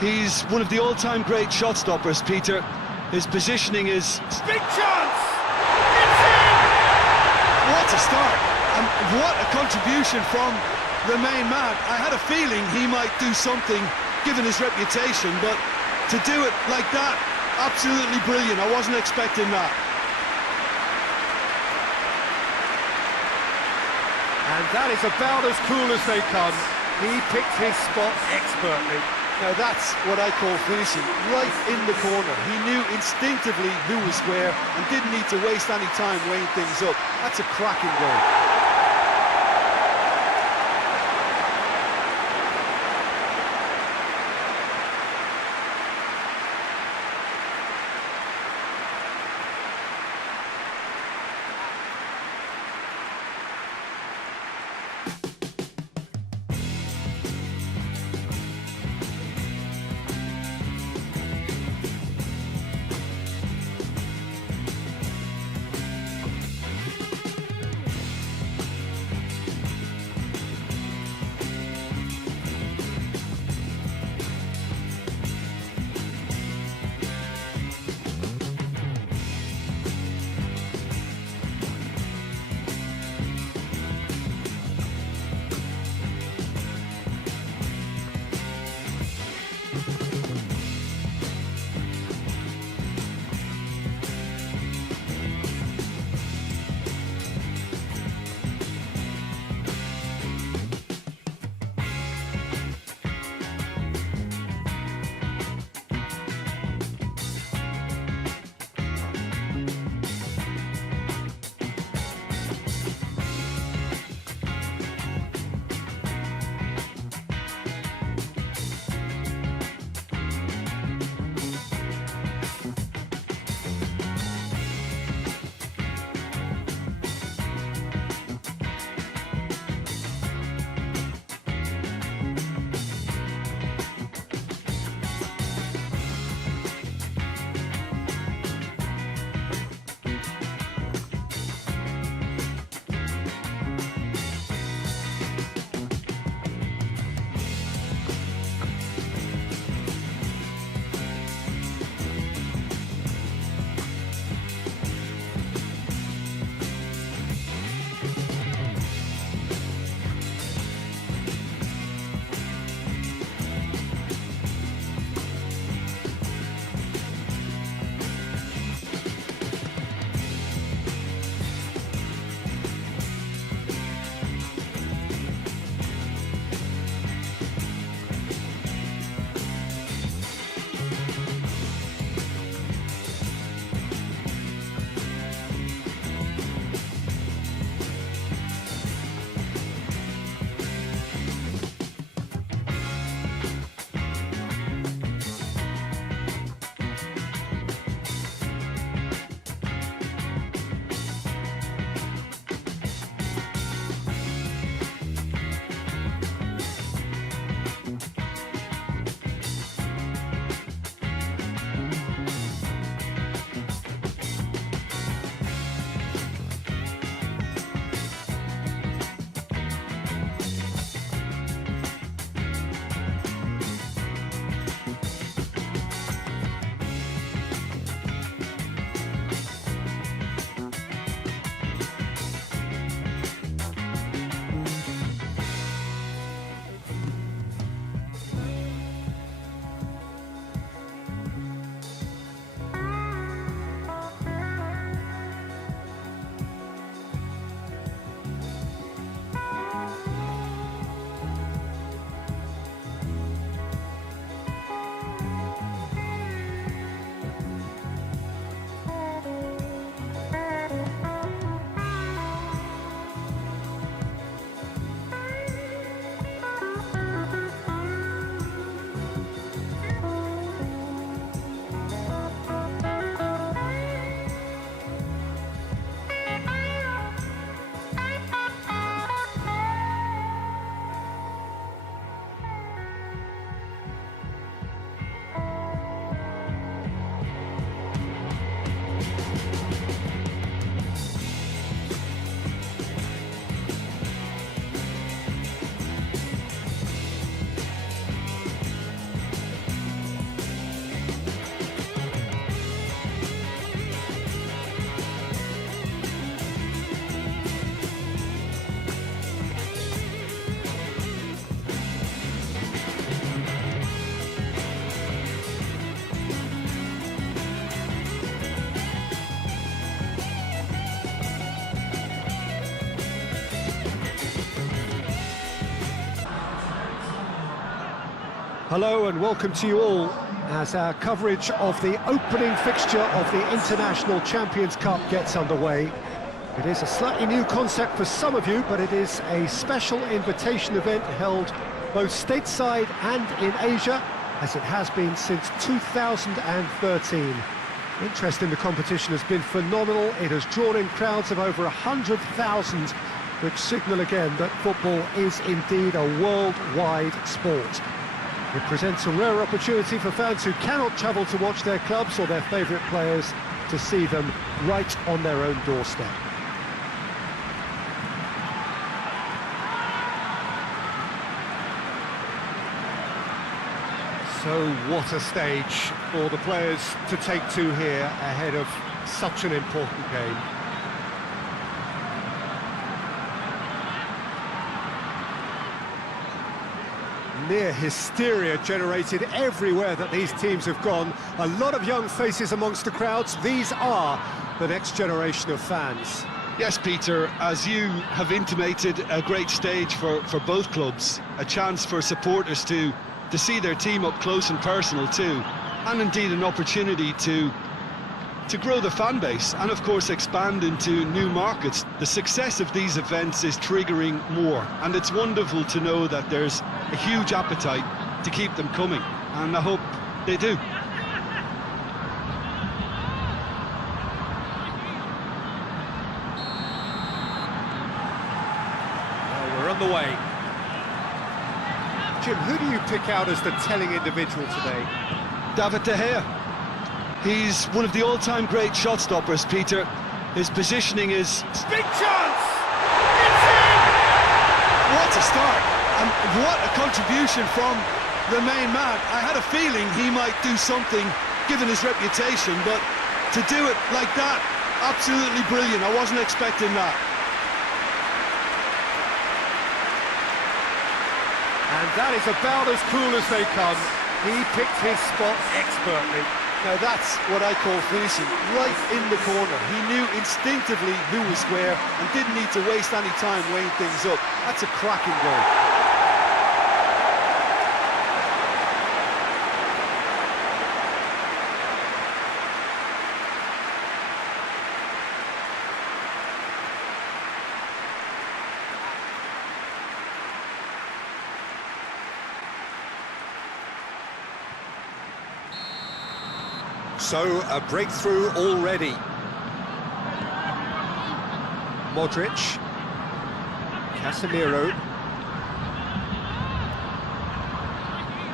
He's one of the all-time great shot stoppers, Peter. His positioning is... Big chance! It's in! What a start! And what a contribution from the main man. I had a feeling he might do something, given his reputation, but to do it like that, absolutely brilliant. I wasn't expecting that. And that is about as cool as they come. He picked his spot expertly. Now that's what I call finishing, right in the corner. He knew instinctively who was square and didn't need to waste any time weighing things up. That's a cracking goal. Hello and welcome to you all as our coverage of the opening fixture of the International Champions Cup gets underway. It is a slightly new concept for some of you, but it is a special invitation event held both stateside and in Asia, as it has been since 2013. Interest in the competition has been phenomenal. It has drawn in crowds of over 100,000, which signal again that football is indeed a worldwide sport. It presents a rare opportunity for fans who cannot travel to watch their clubs or their favourite players to see them right on their own doorstep. So what a stage for the players to take to here ahead of such an important game. Near hysteria generated everywhere that these teams have gone. A lot of young faces amongst the crowds. These are the next generation of fans. Yes, Peter, as you have intimated, a great stage for both clubs. A chance for supporters to see their team up close and personal too. And indeed an opportunity to grow the fan base and of course expand into new markets. The success of these events is triggering more, and it's wonderful to know that there's a huge appetite to keep them coming, and I hope they do. Well, we're on the way. Jim, who do you pick out as the telling individual today? David De Gea. He's one of the all-time great shot stoppers, Peter. His positioning is... Big chance! It's in! What a start! And what a contribution from the main man. I had a feeling he might do something, given his reputation, but to do it like that, absolutely brilliant. I wasn't expecting that. And that is about as cool as they come. He picked his spot expertly. Now that's what I call finishing, right in the corner. He knew instinctively who was where and didn't need to waste any time weighing things up. That's a cracking goal. So, a breakthrough already. Modric. Casemiro.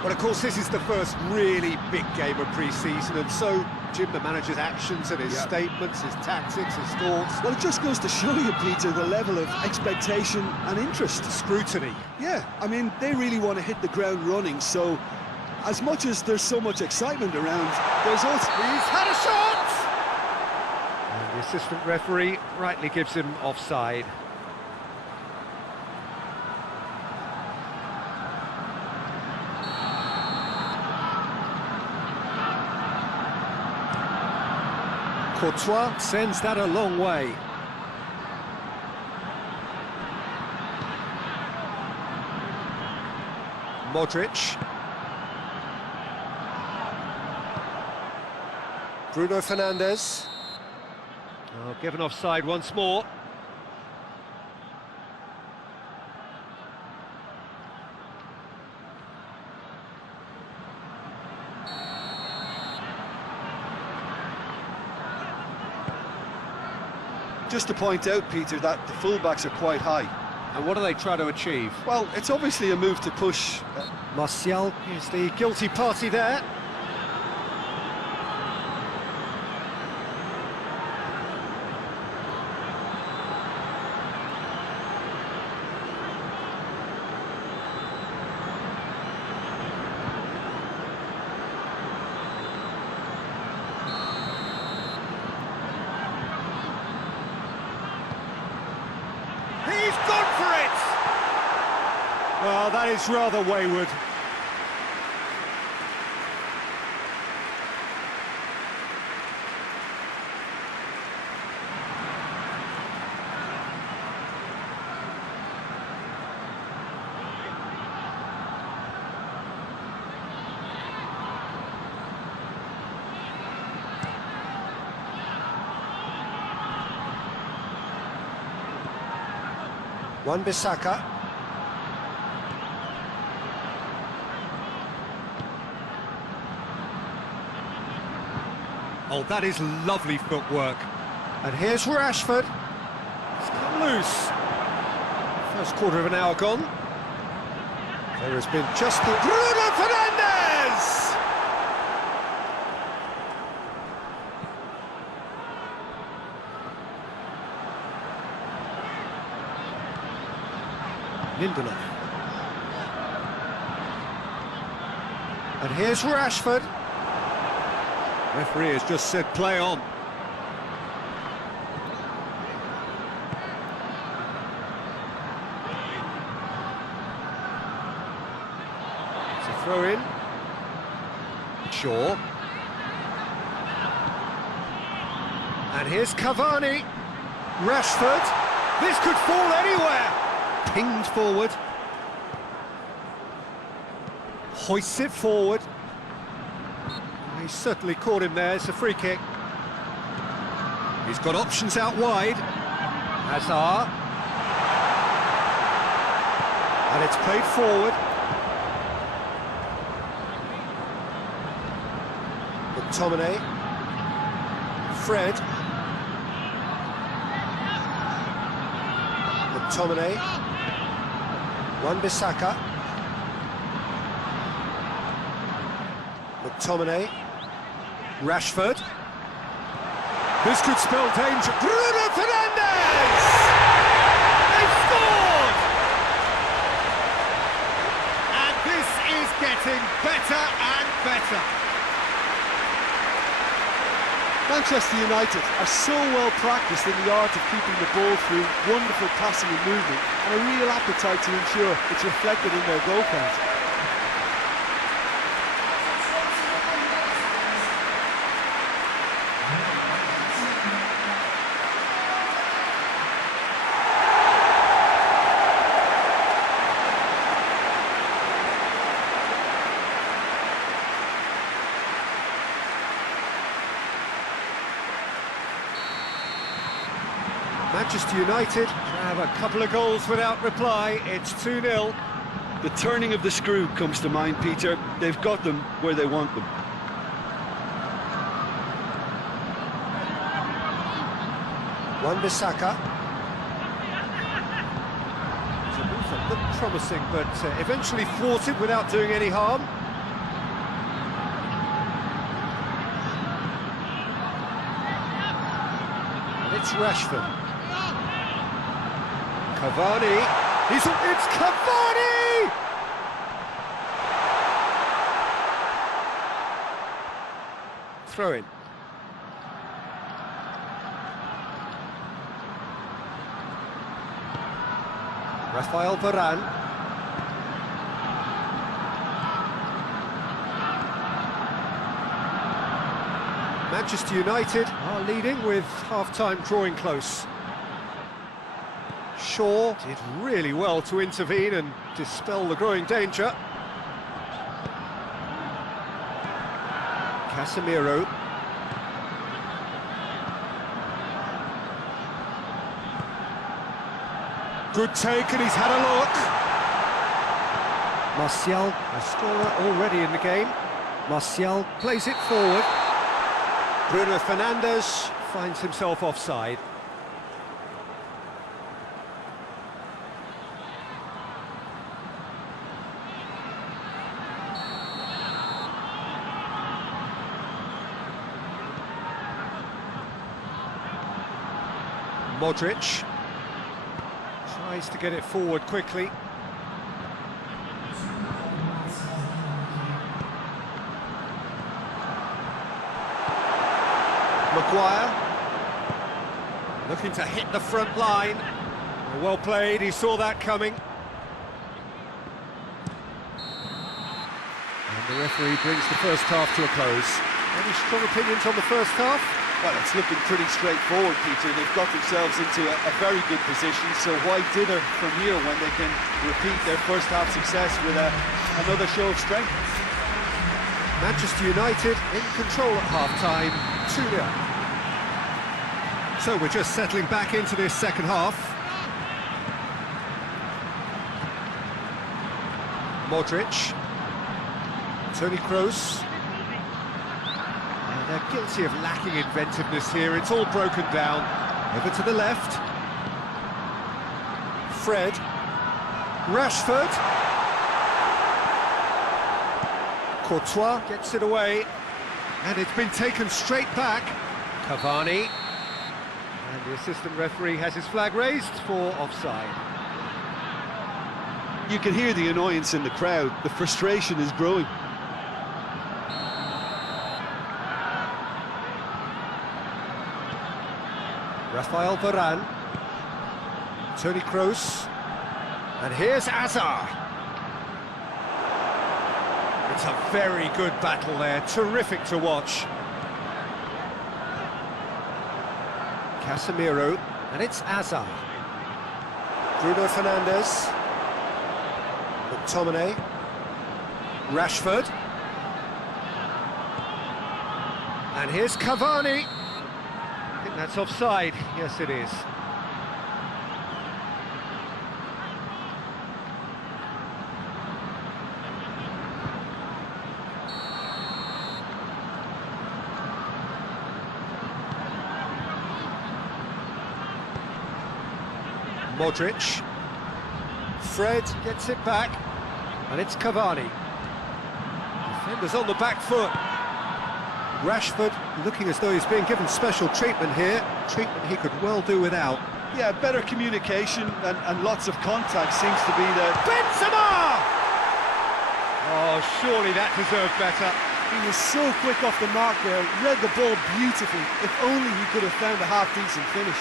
Well, of course, this is the first really big game of pre-season, and so, Jim, the manager's actions and his statements, his tactics, his thoughts... Well, it just goes to show you, Peter, the level of expectation and interest. Scrutiny. Yeah, I mean, they really want to hit the ground running, so... As much as there's so much excitement around, there's also... He's had a shot! And the assistant referee rightly gives him offside. Courtois sends that a long way. Modric. Bruno Fernandes. Oh, given offside once more. Just to point out, Peter, that the fullbacks are quite high. And what do they try to achieve? Well, it's obviously a move to push. Martial is the guilty party there. Well, that is rather wayward. Wan-Bissaka. Oh, that is lovely footwork. And here's Rashford. It's come loose. First quarter of an hour gone. There has been just the... Bruno Fernandes! Lindelof. And here's Rashford. Referee has just said play on. It's a throw in. Shaw. And here's Cavani. Rashford. This could fall anywhere. Pinged forward. Hoists it forward. He certainly caught him there. It's a free kick. He's got options out wide. Hazard. And it's played forward. McTominay. Fred. McTominay. Wan-Bissaka. McTominay. Rashford. This could spell danger. Bruno Fernandes! They've scored! And this is getting better and better. Manchester United are so well practiced in the art of keeping the ball through wonderful passing and movement, and a real appetite to ensure it's reflected in their goal count. Manchester United have a couple of goals without reply. It's 2-0. The turning of the screw comes to mind, Peter. They've got them where they want them. Wan-Bissaka. The move that looked promising, but eventually thwarted without doing any harm. And it's Rashford. Cavani. It's Cavani! Throw in. Rafael Varane. Manchester United are leading with half-time drawing close. Shaw did really well to intervene and dispel the growing danger. Casemiro. Good take, and he's had a look. Martial, a scorer already in the game. Martial plays it forward. Bruno Fernandes finds himself offside. Modric tries to get it forward quickly. Maguire looking to hit the front line. Well played, he saw that coming. And the referee brings the first half to a close. Any strong opinions on the first half? Well, it's looking pretty straightforward, Peter. They've got themselves into a very good position, so why dither from here when they can repeat their first half success with another show of strength? Manchester United in control at half-time, 2-0. So we're just settling back into this second half. Modric. Toni Kroos. And they're guilty of lacking inventiveness here. It's all broken down. Over to the left. Fred. Rashford. Courtois gets it away. And it's been taken straight back. Cavani. And the assistant referee has his flag raised for offside. You can hear the annoyance in the crowd. The frustration is growing. Rafael Varane. Toni Kroos. And here's Hazard. It's a very good battle there, terrific to watch. Casemiro, and it's Hazard. Bruno Fernandes. McTominay. Rashford. And here's Cavani. I think that's offside. Yes, it is. Modric. Fred gets it back, and it's Cavani. Defenders on the back foot. Rashford looking as though he's being given special treatment here, treatment he could well do without. Yeah, better communication and lots of contact seems to be there. Benzema! Oh, surely that deserved better. He was so quick off the mark there, read the ball beautifully. If only he could have found a half-decent finish.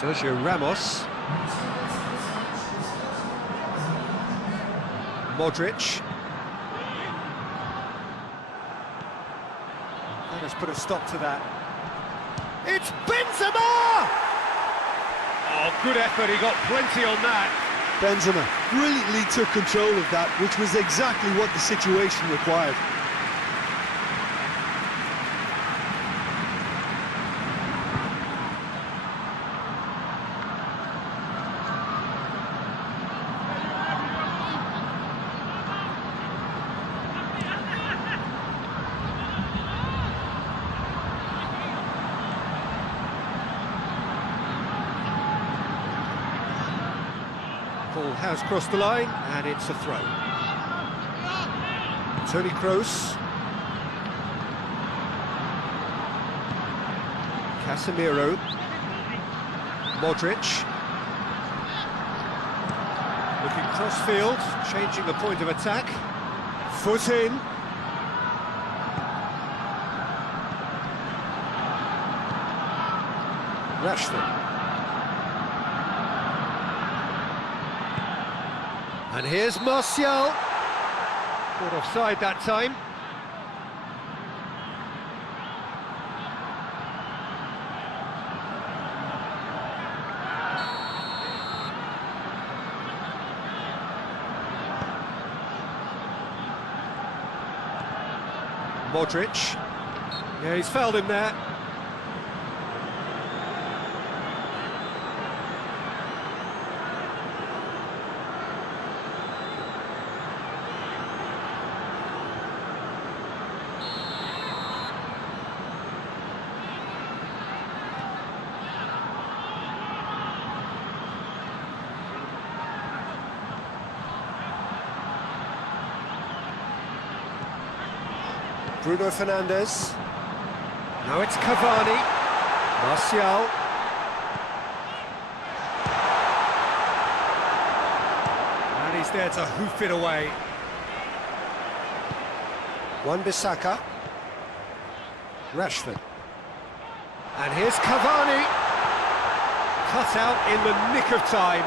Sergio Ramos. Modric. That has put a stop to that. It's Benzema! Oh, good effort, he got plenty on that. Benzema brilliantly took control of that, which was exactly what the situation required. Ball has crossed the line, and it's a throw. Toni Kroos. Casemiro. Modric. Looking cross-field, changing the point of attack. Foot in. Rashford. And here's Martial. Caught offside that time. Modric. Yeah, he's fouled him there. Bruno Fernandes. Now it's Cavani. Martial. And he's there to hoof it away. Wan-Bissaka. Rashford. And here's Cavani. Cut out in the nick of time.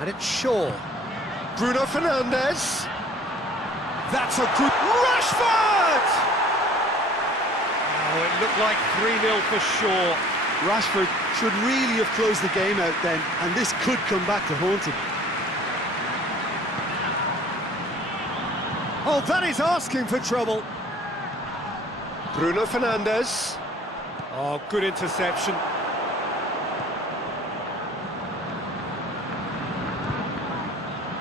And it's Shaw. Bruno Fernandes. That's a good... Rashford! Oh, it looked like 3-0 for Shaw. Rashford should really have closed the game out then, and this could come back to haunt him. Oh, that is asking for trouble. Bruno Fernandes. Oh, good interception.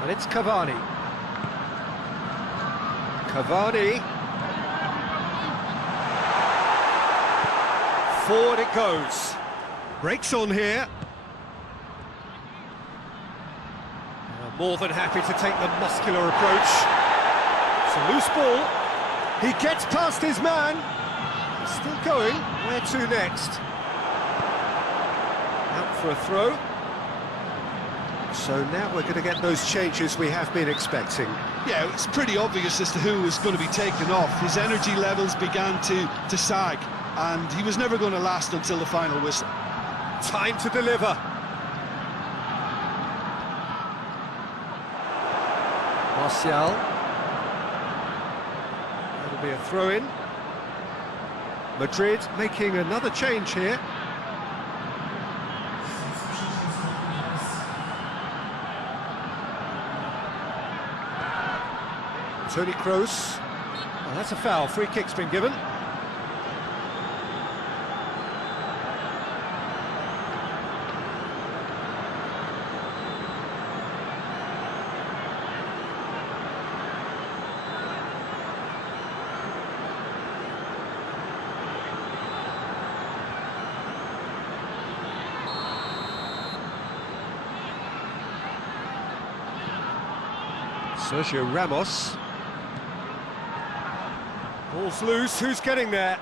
And it's Cavani. Cavani. Forward it goes. Breaks on here. More than happy to take the muscular approach. It's a loose ball. He gets past his man. He's still going. Where to next? Out for a throw. So now we're going to get those changes we have been expecting. Yeah, it's pretty obvious as to who was going to be taken off. His energy levels began to sag, and he was never going to last until the final whistle. Time to deliver. Martial. That'll be a throw-in. Madrid making another change here. Toni Kroos. Oh, that's a foul. Free kick's been given. Sergio Ramos. Ball's loose, who's getting there?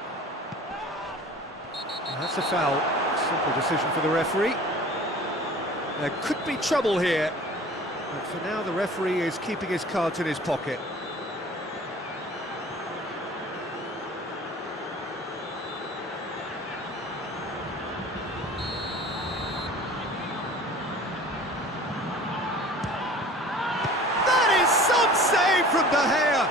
That's a foul. Simple decision for the referee. There could be trouble here, but for now the referee is keeping his cards in his pocket. Save from De Gea!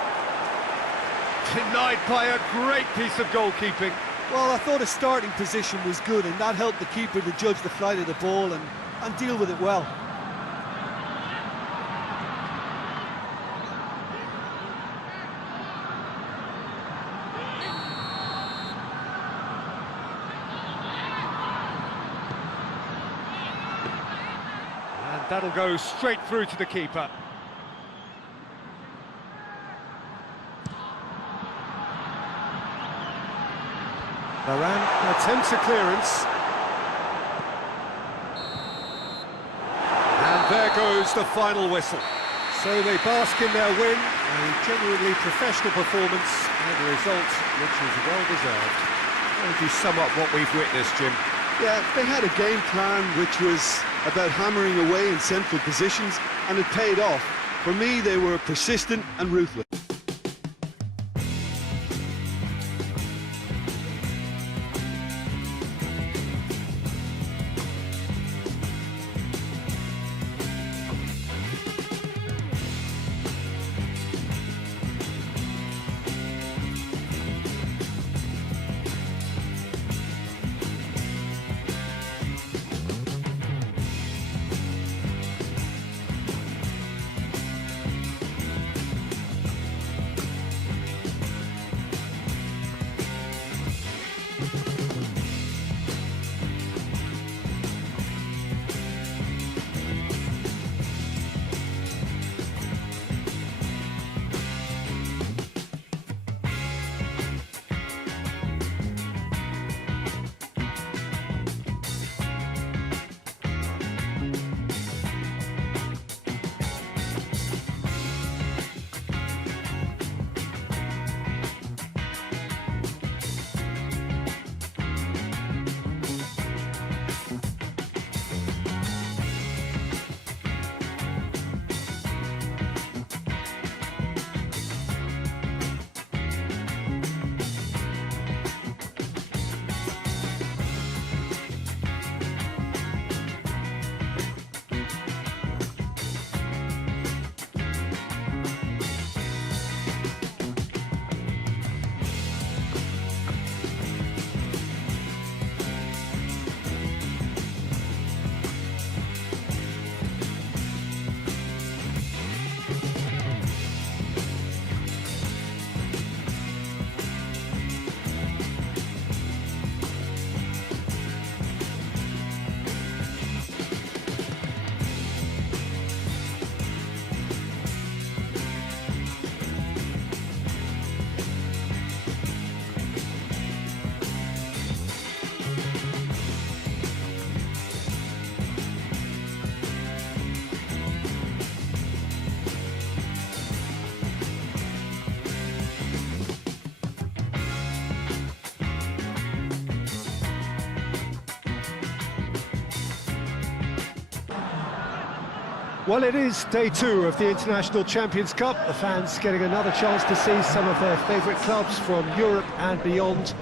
Denied by a great piece of goalkeeping. Well, I thought his starting position was good, and that helped the keeper to judge the flight of the ball and deal with it well. And that'll go straight through to the keeper. Varane attempts a clearance. And there goes the final whistle. So they bask in their win, a genuinely professional performance, and a result which is well deserved. How would you sum up what we've witnessed, Jim? Yeah, they had a game plan which was about hammering away in central positions, and it paid off. For me, they were persistent and ruthless. Well, it is day 2 of the International Champions Cup. The fans getting another chance to see some of their favourite clubs from Europe and beyond.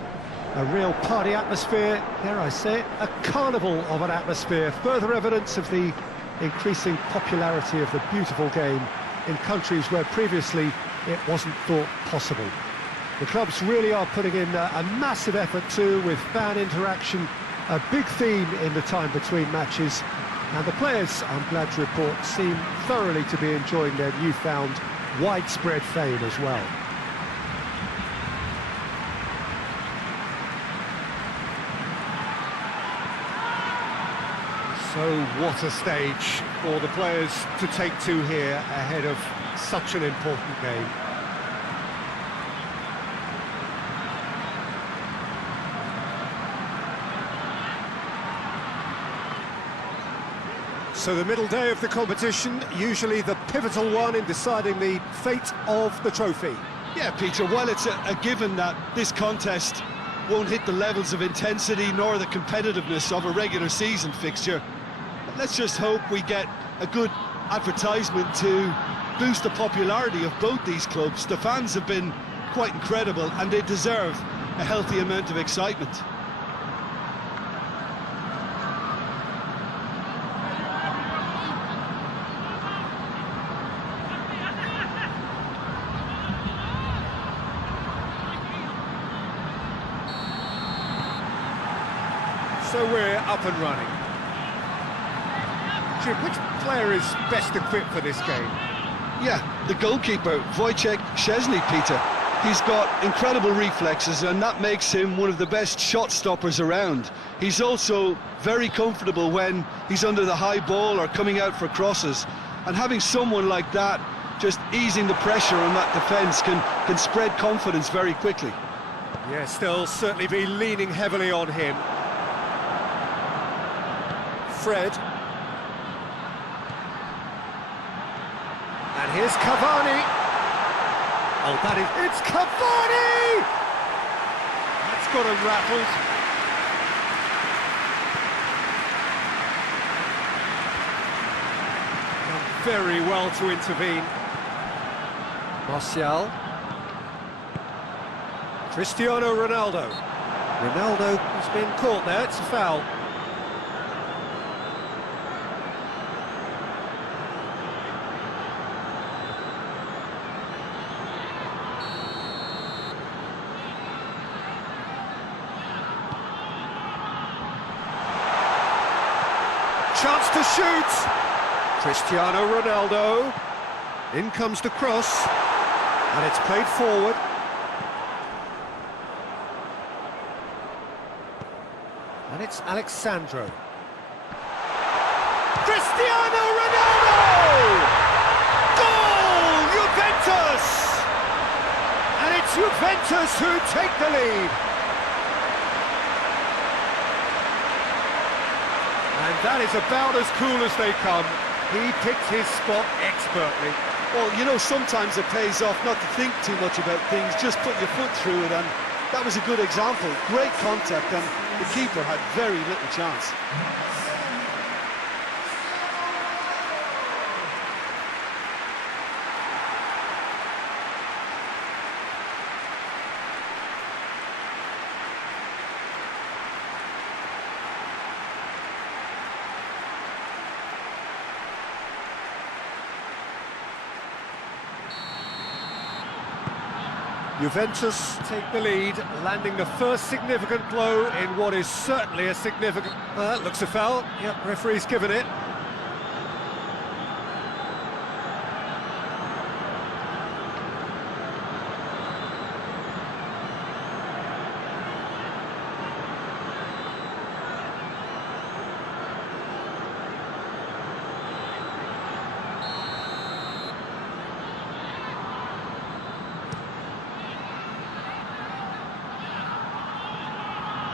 A real party atmosphere, dare I say it, a carnival of an atmosphere. Further evidence of the increasing popularity of the beautiful game in countries where previously it wasn't thought possible. The clubs really are putting in a massive effort too, with fan interaction, a big theme in the time between matches. And the players, I'm glad to report, seem thoroughly to be enjoying their newfound widespread fame as well. So what a stage for the players to take to here ahead of such an important game. So the middle day of the competition, usually the pivotal one in deciding the fate of the trophy. Yeah, Peter, while it's a given that this contest won't hit the levels of intensity nor the competitiveness of a regular season fixture, let's just hope we get a good advertisement to boost the popularity of both these clubs. The fans have been quite incredible and they deserve a healthy amount of excitement. So we're up and running. Jim, which player is best equipped for this game? Yeah, the goalkeeper, Wojciech Chhayly, Peter. He's got incredible reflexes and that makes him one of the best shot stoppers around. He's also very comfortable when he's under the high ball or coming out for crosses. And having someone like that just easing the pressure on that defence can spread confidence very quickly. Yes, they'll certainly be leaning heavily on him. Fred. And here's Cavani. Oh, it's Cavani! That's got him rattled. Done very well to intervene. Martial. Cristiano Ronaldo. Ronaldo has been caught there, it's a foul. Chance to shoot! Cristiano Ronaldo. In comes the cross. And it's played forward. And it's Alexandro. Cristiano Ronaldo! Goal! Juventus! And it's Juventus who take the lead. And that is about as cool as they come. He picked his spot expertly. Well, you know, sometimes it pays off not to think too much about things, just put your foot through it, and that was a good example. Great contact, and the keeper had very little chance. Juventus take the lead, landing the first significant blow in what is certainly a significant... looks a foul. Yep, referee's given it.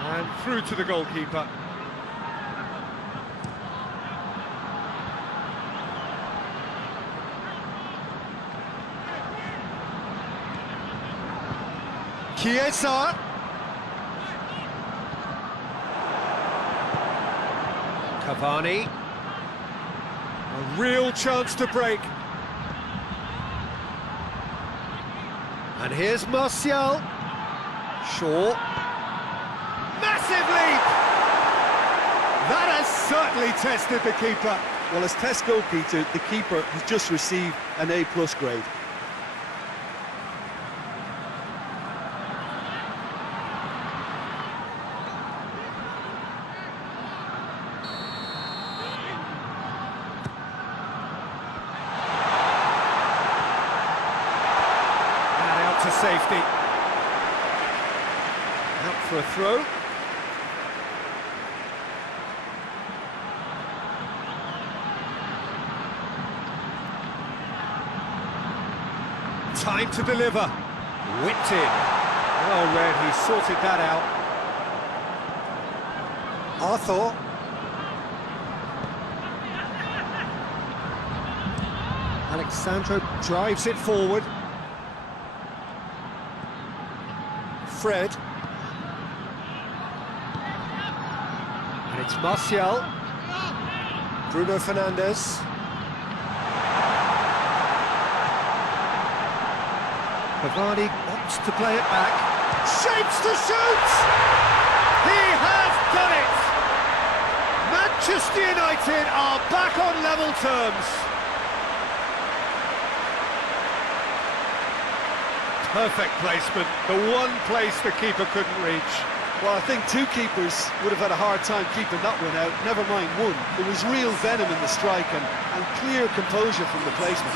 And through to the goalkeeper. Chiesa. Cavani. A real chance to break. And here's Martial. Shaw. Massive leap! That has certainly tested the keeper. Well, as tests go, Peter, the keeper has just received an A+ grade. And out to safety. Out for a throw. Time to deliver. Whipped in. Well read, he sorted that out. Arthur. Alexandro drives it forward. Fred. And it's Martial. Bruno Fernandes. Cavani opts to play it back. Shapes to shoot! He has done it! Manchester United are back on level terms. Perfect placement, the one place the keeper couldn't reach. Well, I think two keepers would have had a hard time keeping that one out, never mind one. There was real venom in the strike and clear composure from the placement.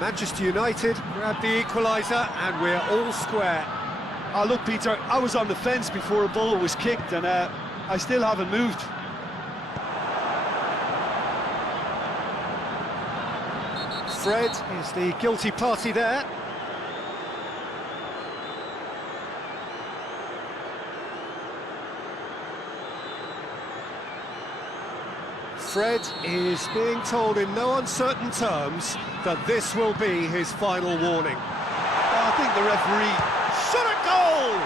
Manchester United grab the equaliser and we're all square. Oh, look, Peter, I was on the fence before a ball was kicked and I still haven't moved. Fred is the guilty party there. Fred is being told in no uncertain terms that this will be his final warning. I think the referee Shot a goal!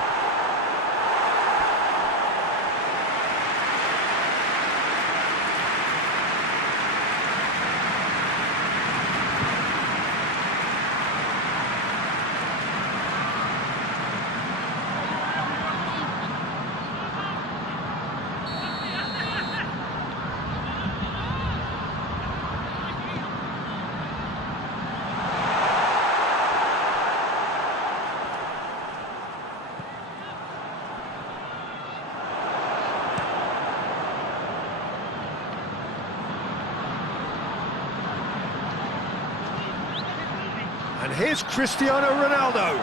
And here's Cristiano Ronaldo.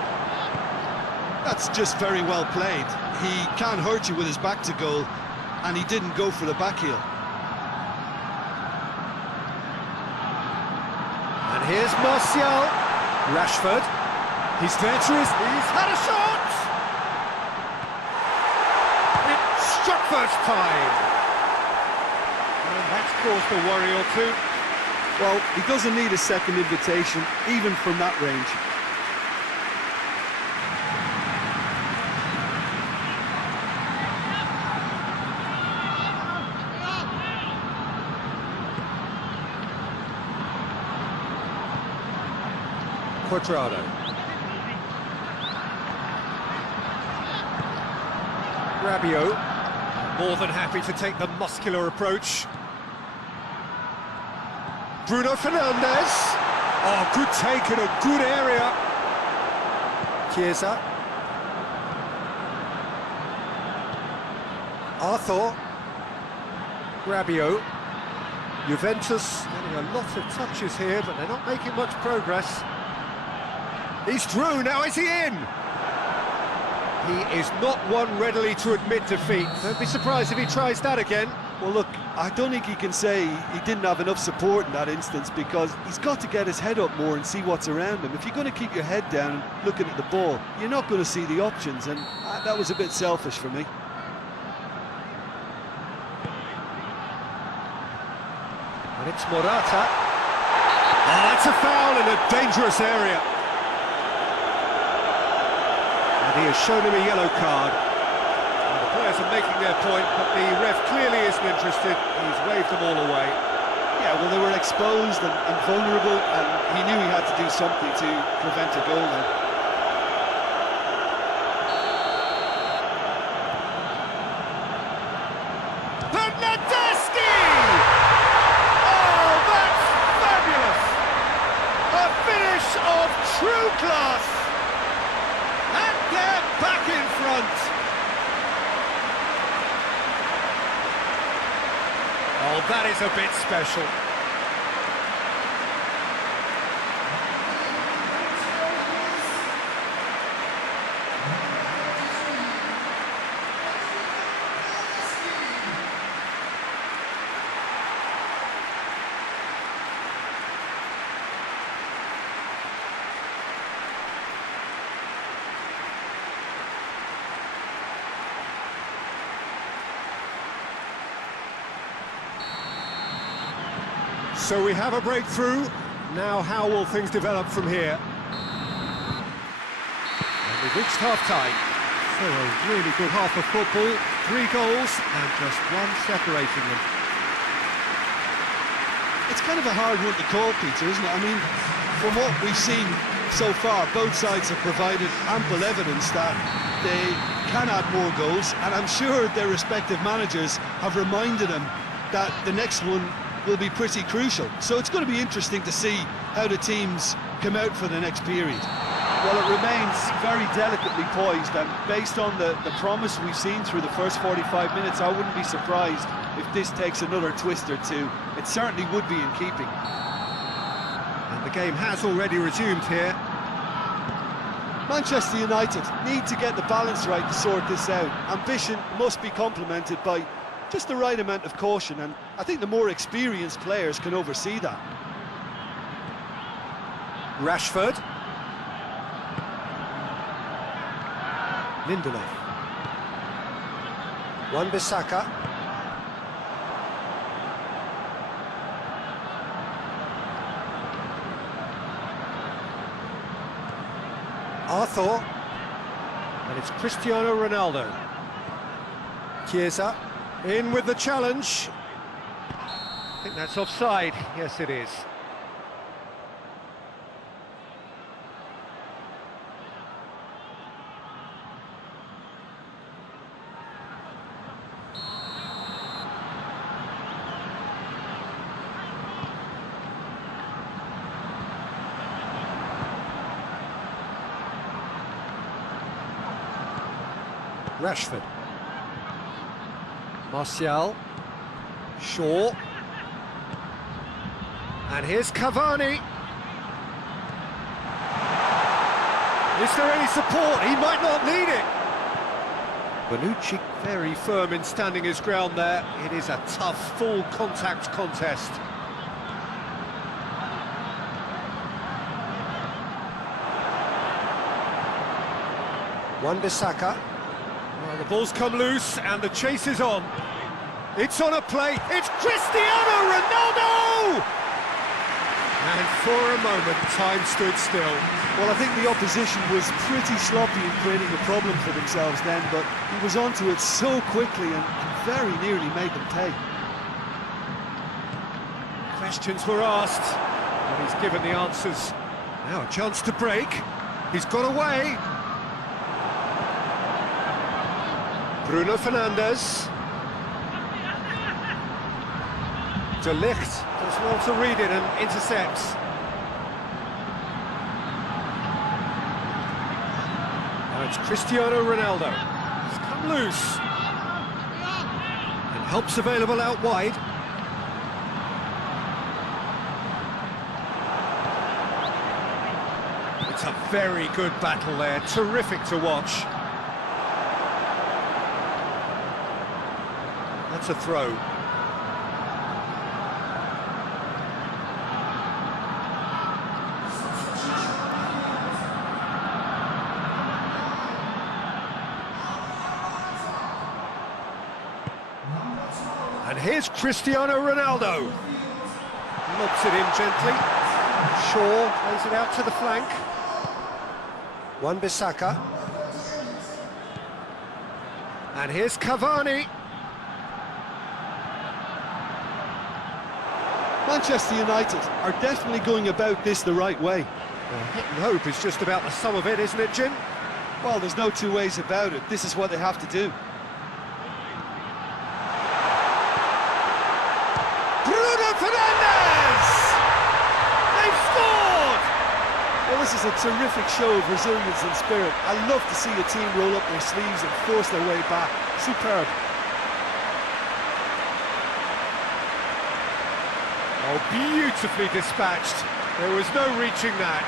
That's just very well played. He can hurt you with his back to goal, and he didn't go for the back heel. And here's Martial. Rashford. He's there to his... He's had a shot! It struck first time. And that's caused a worry or two. Well, he doesn't need a second invitation, even from that range. Quadrado. Rabiot, more than happy to take the muscular approach. Bruno Fernandes. Oh, good take in a good area. Chiesa. Arthur. Rabiot. Juventus getting a lot of touches here, but they're not making much progress. He's through, now is he in? He is not one readily to admit defeat. Don't be surprised if he tries that again. Well, look, I don't think he can say he didn't have enough support in that instance, because he's got to get his head up more and see what's around him. If you're going to keep your head down looking at the ball, you're not going to see the options, and that was a bit selfish for me. And it's Morata. Oh, that's a foul in a dangerous area. And he has shown him a yellow card. Well, the players are making their point, but the ref clearly isn't interested. He's waved them all away. Yeah, well, they were exposed and vulnerable, and he knew he had to do something to prevent a goal now. Of true class, and they're back in front. Oh, that is a bit special. So we have a breakthrough. Now how will things develop from here? And we've reached half-time. So a really good half of football. 3 goals and just 1 separating them. It's kind of a hard one to call, Peter, isn't it? I mean, from what we've seen so far, both sides have provided ample evidence that they can add more goals, and I'm sure their respective managers have reminded them that the next one will be pretty crucial. So it's going to be interesting to see how the teams come out for the next period. Well, it remains very delicately poised, and based on the promise we've seen through the first 45 minutes, I wouldn't be surprised if this takes another twist or two. It certainly would be in keeping. And the game has already resumed here. Manchester United need to get the balance right to sort this out. Ambition must be complemented by just the right amount of caution, and I think the more experienced players can oversee that. Rashford. Lindelof. Wan-Bissaka. Arthur. And it's Cristiano Ronaldo. Chiesa. In with the challenge. I think that's offside. Yes, it is. Rashford. Martial. Shaw. And here's Cavani. Is there any support? He might not need it. Bonucci very firm in standing his ground there. It is a tough, full contact contest. Wan-Bissaka. Well, the ball's come loose and the chase is on. It's on a play. It's Cristiano Ronaldo! And for a moment, time stood still. Well, I think the opposition was pretty sloppy in creating a problem for themselves then, but he was onto it so quickly and very nearly made them pay. Questions were asked, and he's given the answers. Now a chance to break. He's got away. Bruno Fernandes. De Ligt does well to read it and intercepts. Now it's Cristiano Ronaldo. He's come loose. And help's available out wide. It's a very good battle there, terrific to watch. That's a throw. And here's Cristiano Ronaldo. Lobs it in gently. Shaw plays it out to the flank. Wan-Bissaka. And here's Cavani. Manchester United are definitely going about this the right way. Hit and hope is just about the sum of it, isn't it, Jim? Well, there's no two ways about it. This is what they have to do. Bruno Fernandes! They've scored! Well, this is a terrific show of resilience and spirit. I love to see a team roll up their sleeves and force their way back. Superb. Oh, beautifully dispatched. There was no reaching that.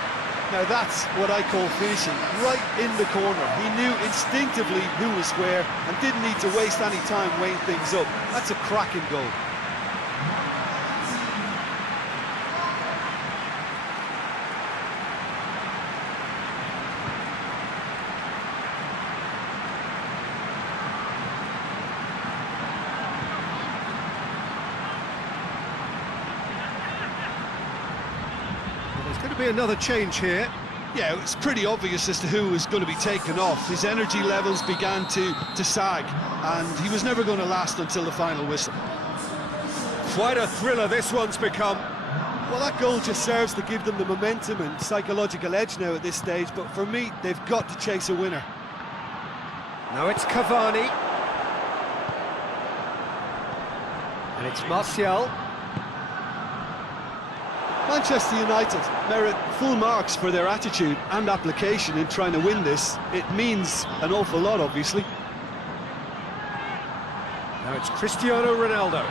Now that's what I call finishing, right in the corner. He knew instinctively who was where and didn't need to waste any time weighing things up. That's a cracking goal. There's going to be another change here. Yeah, it was pretty obvious as to who was going to be taken off. His energy levels began to sag, and he was never going to last until the final whistle. Quite a thriller this one's become. Well, that goal just serves to give them the momentum and psychological edge now at this stage, but for me, they've got to chase a winner. Now it's Cavani. And it's Martial. Manchester United merit full marks for their attitude and application in trying to win this. It means an awful lot, obviously. Now it's Cristiano Ronaldo.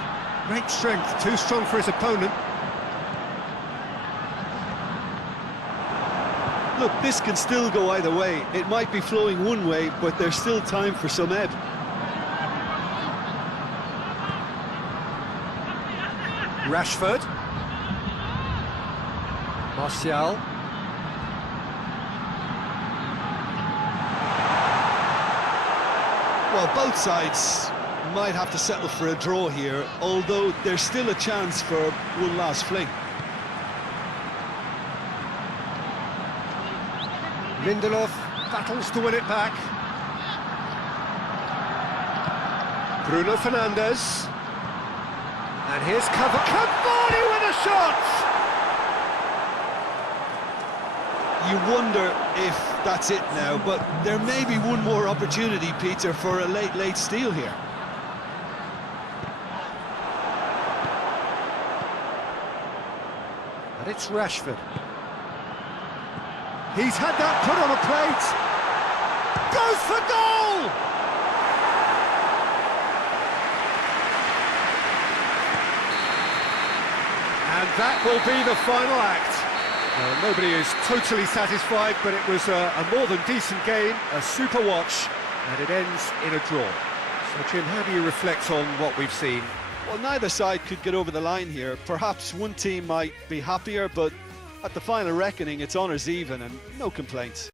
Great strength, too strong for his opponent. Look, this can still go either way. It might be flowing one way, but there's still time for some ebb. Rashford. Martial. Well, both sides might have to settle for a draw here, although there's still a chance for one last fling. Lindelof battles to win it back. Bruno Fernandes. And here's Cavani with a shot! You wonder if that's it now, but there may be one more opportunity, Peter, for a late steal here. And it's Rashford. He's had that put on a plate. Goes for goal! And that will be the final act. Nobody is totally satisfied, but it was a more than decent game, a super watch, and it ends in a draw. So, Jim, how do you reflect on what we've seen? Well, neither side could get over the line here. Perhaps one team might be happier, but at the final reckoning, it's honours even and no complaints.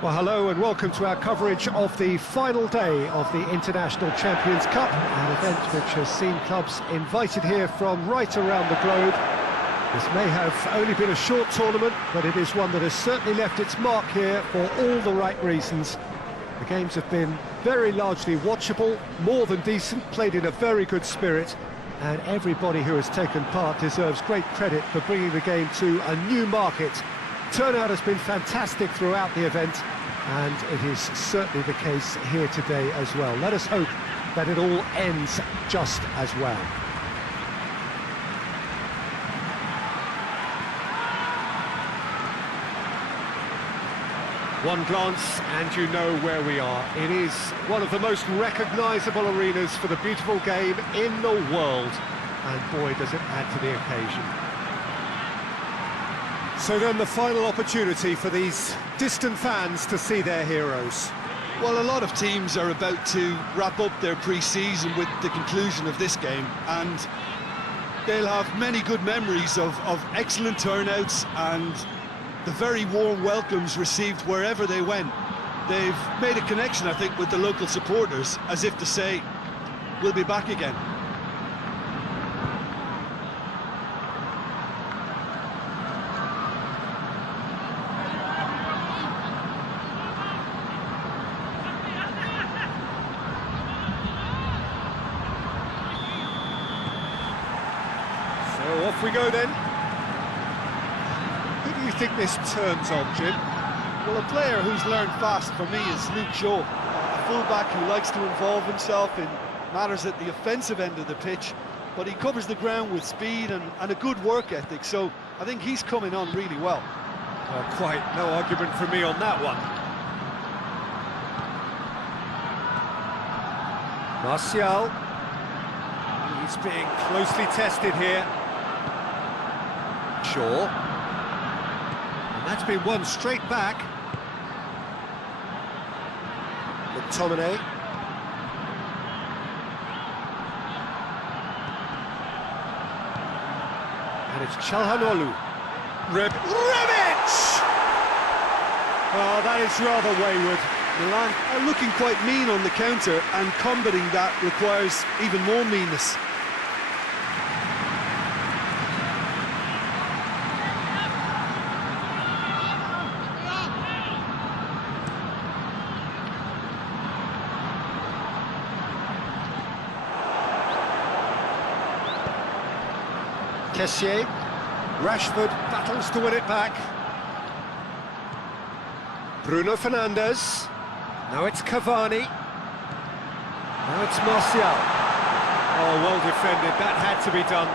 Well, hello and welcome to our coverage of the final day of the International Champions Cup, an event which has seen clubs invited here from right around the globe. This may have only been a short tournament, but it is one that has certainly left its mark here for all the right reasons. The games have been very largely watchable, more than decent, played in a very good spirit, and everybody who has taken part deserves great credit for bringing the game to a new market. Turnout has been fantastic throughout the event, and it is certainly the case here today as well. Let us hope that it all ends just as well. One glance and you know where we are. It is one of the most recognisable arenas for the beautiful game in the world, and boy does it add to the occasion. So then the final opportunity for these distant fans to see their heroes. Well, a lot of teams are about to wrap up their pre-season with the conclusion of this game, and they'll have many good memories of excellent turnouts and the very warm welcomes received wherever they went. They've made a connection, I think, with the local supporters, as if to say, we'll be back again. So off we go then. Who do you think this turns on, Jim? Well, a player who's learned fast for me is Luke Shaw, a fullback who likes to involve himself in matters at the offensive end of the pitch, but he covers the ground with speed and a good work ethic, so I think he's coming on really well. Quite no argument from me on that one. Martial. He's being closely tested here. Shaw. And that's been won straight back. McTominay. And it's Çalhanoğlu. Rebic! Oh, that is rather wayward. Milan are looking quite mean on the counter, and combating that requires even more meanness. Kessié. Rashford battles to win it back. Bruno Fernandes. Now it's Cavani. Now it's Martial. Oh, well defended. That had to be done.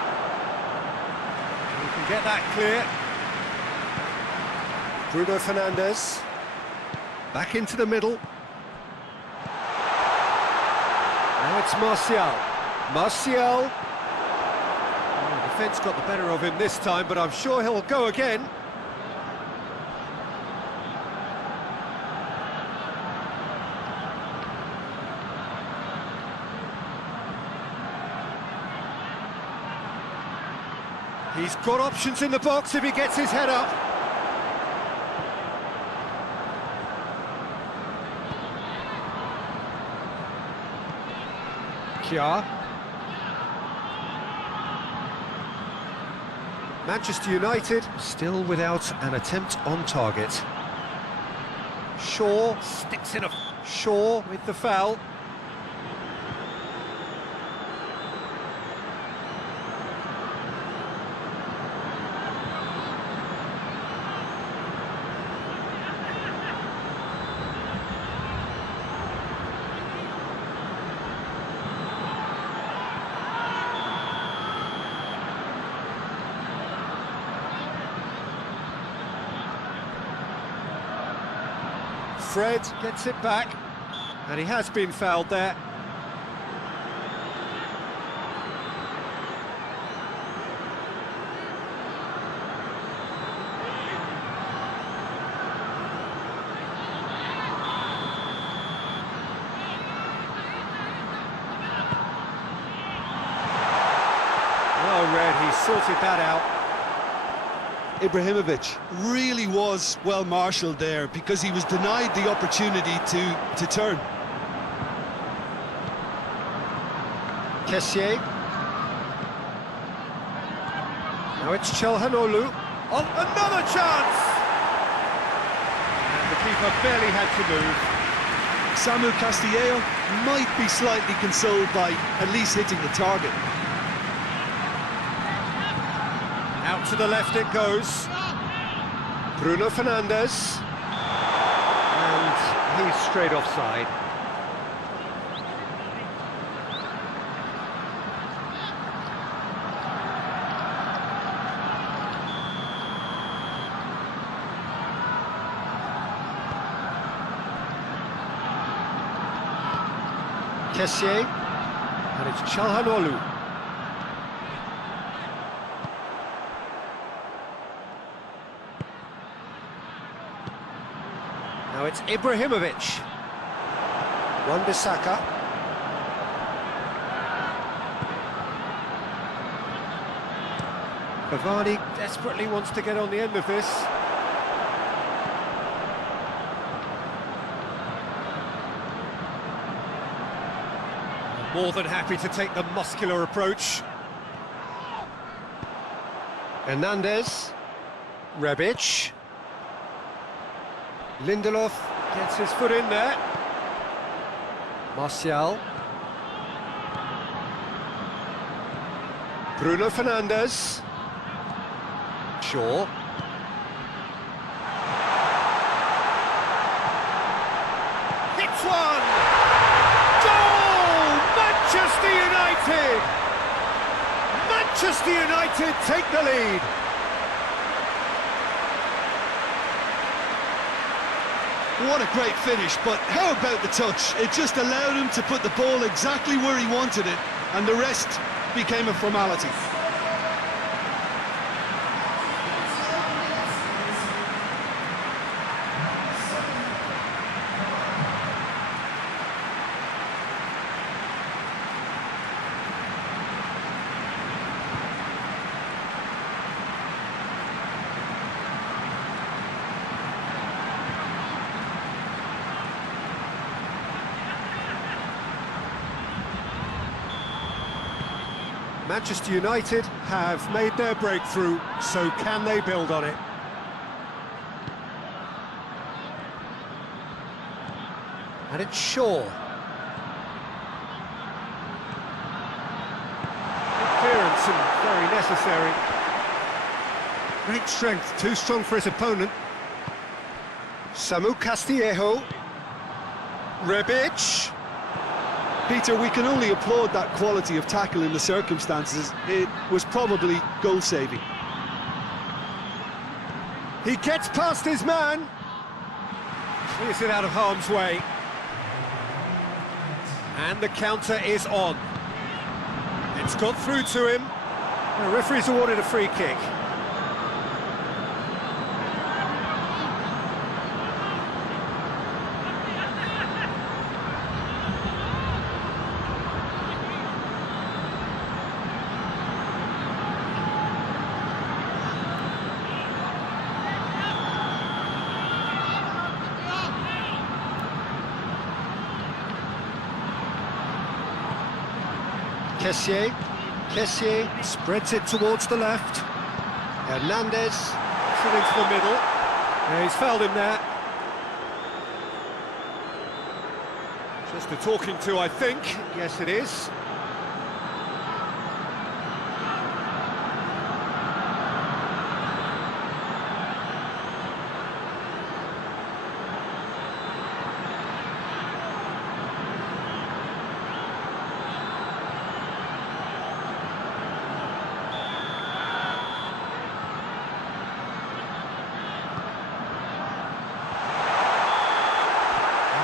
We can get that clear. Bruno Fernandes. Back into the middle. Now it's Martial. Martial. Oh, the defence got the better of him this time, but I'm sure he'll go again. He's got options in the box if he gets his head up. Kjaer. Manchester United still without an attempt on target. Shaw sticks in a... Shaw with the foul. Fred gets it back, and he has been fouled there. Well read, he sorted that out. Ibrahimovic really was well marshalled there because he was denied the opportunity to turn. Kessié. Now it's Chhayly on another chance! And the keeper barely had to move. Samu Castillejo might be slightly consoled by at least hitting the target. Out to the left it goes. Bruno Fernandes. And he's straight offside. Kessié, and it's Chhayly. Now it's Ibrahimovic. Wan-Bissaka. Cavani desperately wants to get on the end of this. More than happy to take the muscular approach. Hernandez. Rebic. Lindelof gets his foot in there. Martial. Bruno Fernandes. Shaw. Hits one! Goal! Manchester United! Manchester United take the lead. What a great finish, but how about the touch? It just allowed him to put the ball exactly where he wanted it, and the rest became a formality. Manchester United have made their breakthrough, so can they build on it? And it's Shaw. Good clearance and very necessary. Great strength, too strong for his opponent. Samu Castillejo. Rebic. Peter, we can only applaud that quality of tackle in the circumstances. It was probably goal-saving. He gets past his man. Clears it out of harm's way. And the counter is on. It's got through to him. The referee's awarded a free kick. Kessié spreads it towards the left. Hernandez it into the middle. Yeah, he's fouled him there. Just a talking to, I think. Yes, it is.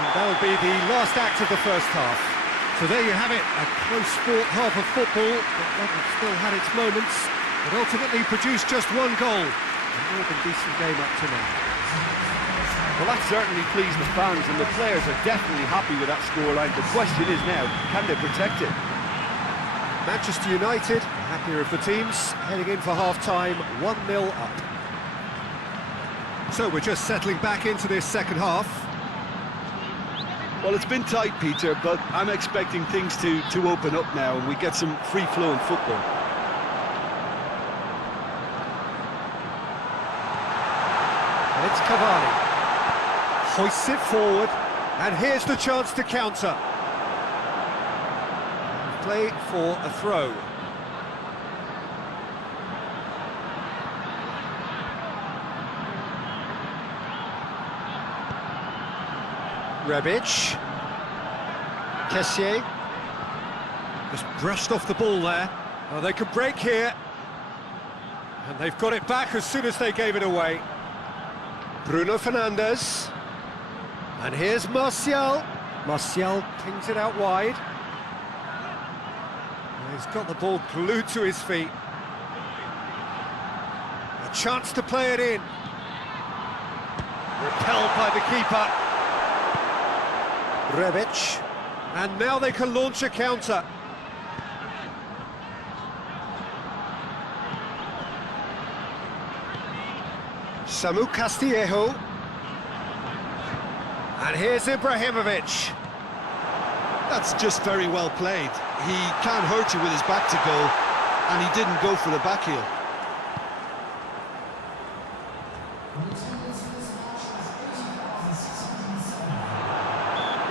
That'll be the last act of the first half. So there you have it, a close-fought half of football that still had its moments, but ultimately produced just one goal. A more than decent game up to now. Well, that certainly pleased the fans, and the players are definitely happy with that scoreline. The question is now, can they protect it? Manchester United, happier of the teams, heading in for half-time, 1-0 up. So we're just settling back into this second half. Well, it's been tight, Peter, but I'm expecting things to open up now and we get some free-flowing football. And it's Chhayly. Hoists it forward, and here's the chance to counter. Play for a throw. Rebic. Kessié. Just brushed off the ball there. Oh, they could break here. And they've got it back as soon as they gave it away. Bruno Fernandes. And here's Martial. Martial pings it out wide. He's got the ball glued to his feet. A chance to play it in. Repelled by the keeper. Rebic. And now they can launch a counter. Samu Castillejo. And here's Ibrahimovic. That's just very well played. He can't hurt you with his back to goal, and he didn't go for the back heel.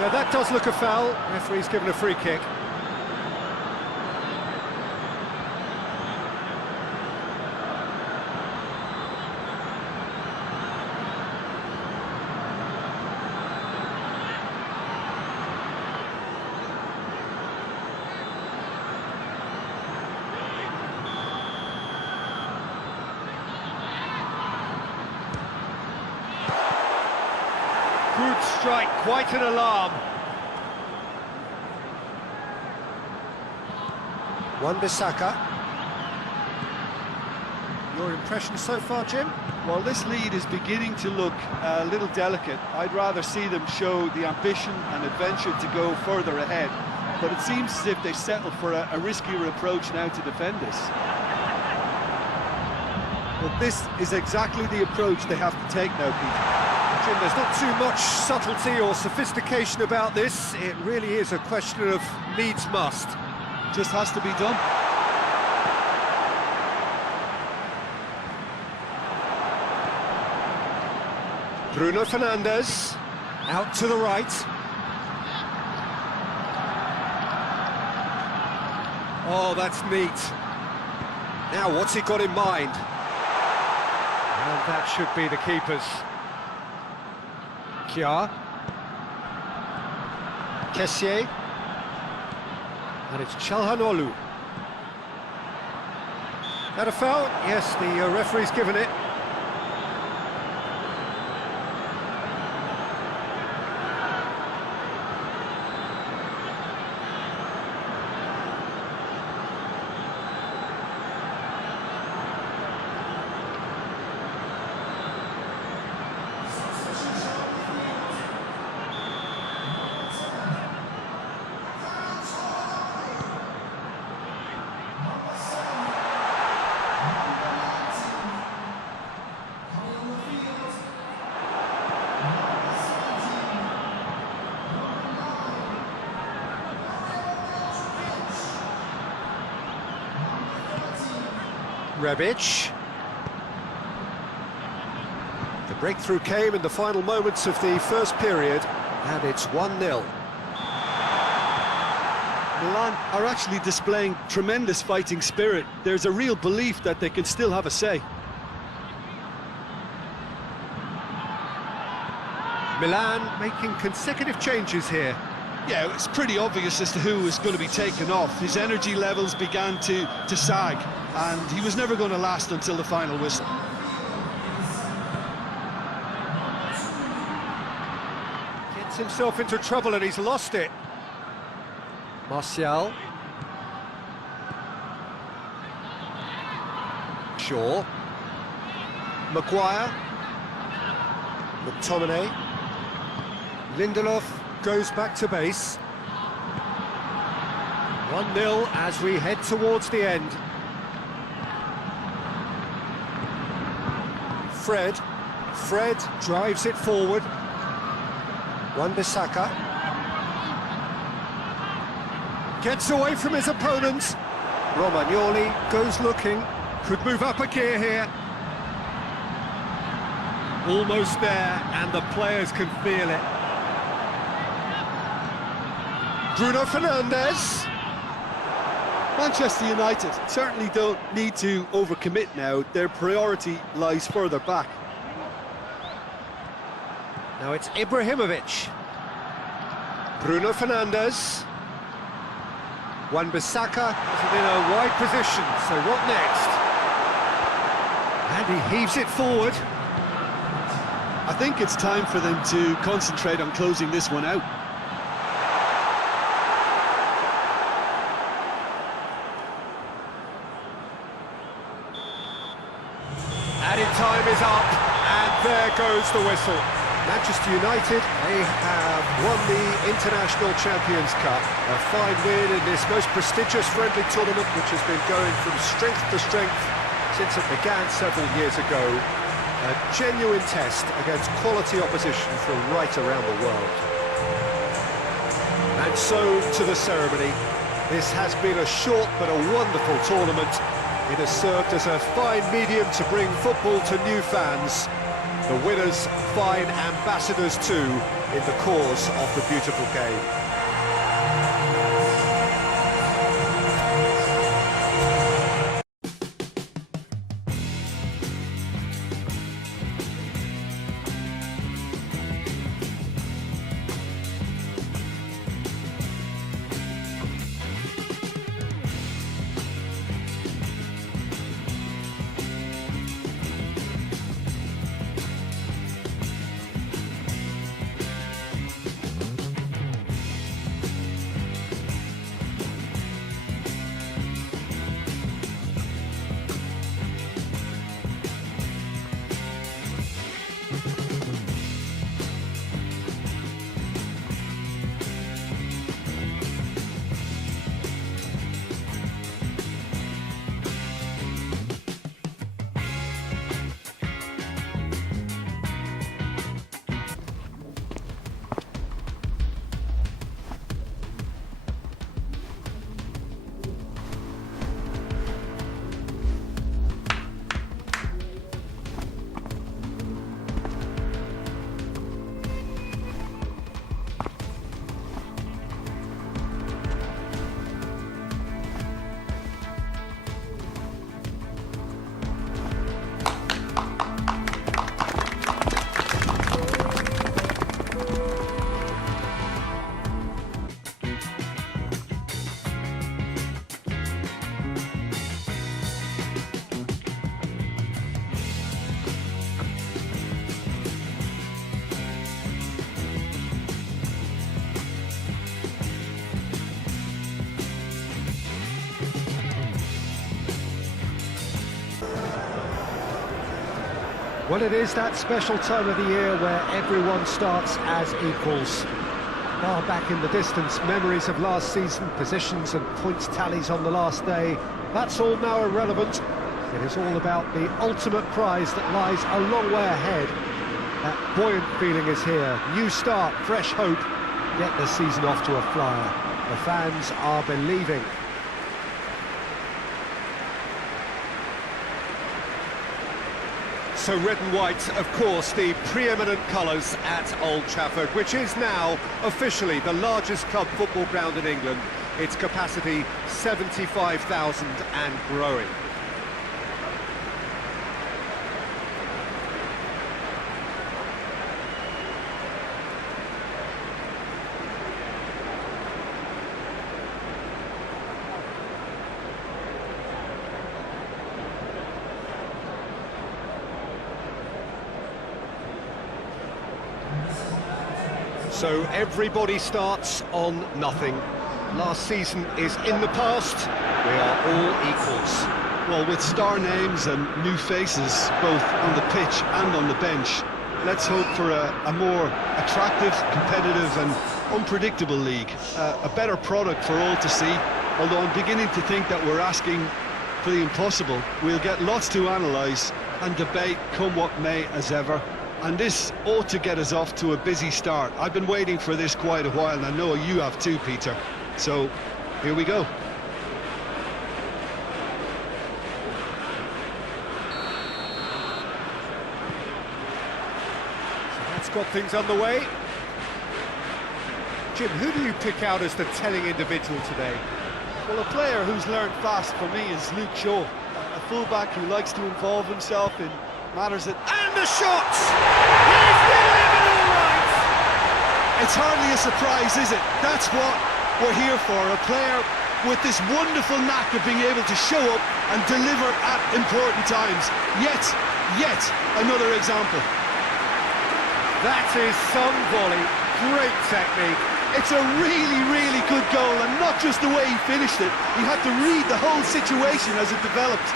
Yeah, that does look a foul. Referee's given a free kick. Good strike, quite an alarm. Wan-Bissaka. Your impression so far, Jim? Well, this lead is beginning to look a little delicate. I'd rather see them show the ambition and adventure to go further ahead. But it seems as if they settled for a riskier approach now to defend this. Well, this is exactly the approach they have to take now, Peter. Jim, there's not too much subtlety or sophistication about this. It really is a question of needs must. Just has to be done. Bruno Fernandes, out to the right. Oh, that's neat. Now, what's he got in mind? And that should be the keeper's. Kjaer. Kessié. And it's Çalhanoğlu. That a foul? Yes, the referee's given it. Rebic. The breakthrough came in the final moments of the first period, and it's 1-0. Milan are actually displaying tremendous fighting spirit. There's a real belief that they can still have a say. Milan making consecutive changes here. Yeah, it's pretty obvious as to who was going to be taken off. His energy levels began to sag, and he was never going to last until the final whistle. Gets himself into trouble and he's lost it. Martial. Shaw. Maguire. McTominay. Lindelof goes back to base. 1-0 as we head towards the end. Fred Fred drives it forward. Wan-Bissaka gets away from his opponent. Romagnoli goes looking, could move up a gear here. Almost there, and the players can feel it. Bruno Fernandes. Manchester United certainly don't need to overcommit now. Their priority lies further back. Now it's Ibrahimovic. Bruno Fernandes. Wan-Bissaka is in a wide position, so what next? And he heaves it forward. I think it's time for them to concentrate on closing this one out. Added time is up, and there goes the whistle. Manchester United, they have won the International Champions Cup. A fine win in this most prestigious friendly tournament, which has been going from strength to strength since it began several years ago. A genuine test against quality opposition from right around the world. And so to the ceremony. This has been a short but a wonderful tournament. It has served as a fine medium to bring football to new fans. The winners, fine ambassadors too, in the cause of the beautiful game. Well, it is that special time of the year where everyone starts as equals. Far back in the distance, memories of last season, positions and points tallies on the last day, that's all now irrelevant. It is all about the ultimate prize that lies a long way ahead. That buoyant feeling is here. New start, fresh hope. Get the season off to a flyer. The fans are believing. So red and white, of course, the preeminent colours at Old Trafford, which is now officially the largest club football ground in England. Its capacity 75,000 and growing. So everybody starts on nothing. Last season is in the past. We are all equals. Well, with star names and new faces, both on the pitch and on the bench, let's hope for a more attractive, competitive and unpredictable league. A better product for all to see, although I'm beginning to think that we're asking for the impossible. We'll get lots to analyse and debate, come what may, as ever. And this ought to get us off to a busy start. I've been waiting for this quite a while, and I know you have too, Peter. So, here we go. So that's got things underway. Jim, who do you pick out as the telling individual today? Well, a player who's learned fast for me is Luke Shaw, a fullback who likes to involve himself in matters that... And the shot! He's delivered all right! It's hardly a surprise, is it? That's what we're here for, a player with this wonderful knack of being able to show up and deliver at important times. Yet another example. That is some volley, great technique. It's a really good goal, and not just the way he finished it. He had to read the whole situation as it developed.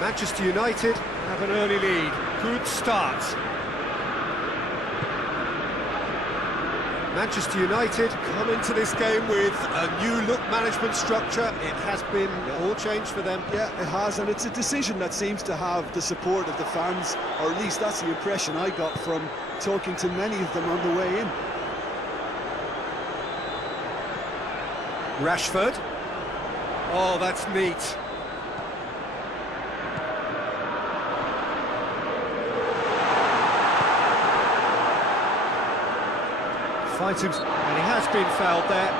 Manchester United have an early lead. Good start. Manchester United come into this game with a new look management structure. It has been all changed for them. Yeah, it has, and it's a decision that seems to have the support of the fans, or at least that's the impression I got from talking to many of them on the way in. Rashford. Oh, that's neat. Finds him, and he has been fouled there.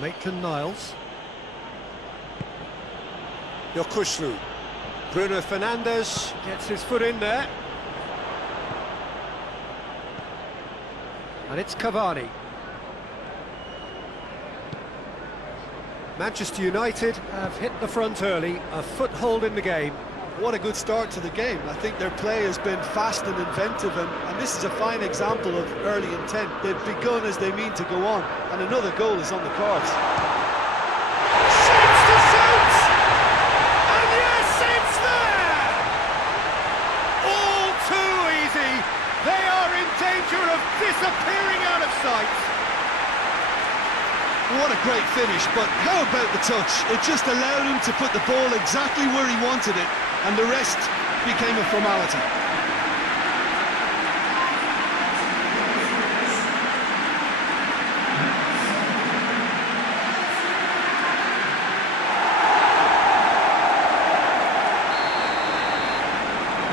Maitland-Niles. Yokushlu. Bruno Fernandes gets his foot in there. And it's Cavani. Manchester United have hit the front early, a foothold in the game. What a good start to the game. I think their play has been fast and inventive, and this is a fine example of early intent. They've begun as they mean to go on, and another goal is on the cards. Shoots to shoot! And yes, it's there! All too easy. They are in danger of disappearing out of sight. What a great finish, but how about the touch? It just allowed him to put the ball exactly where he wanted it, and the rest became a formality.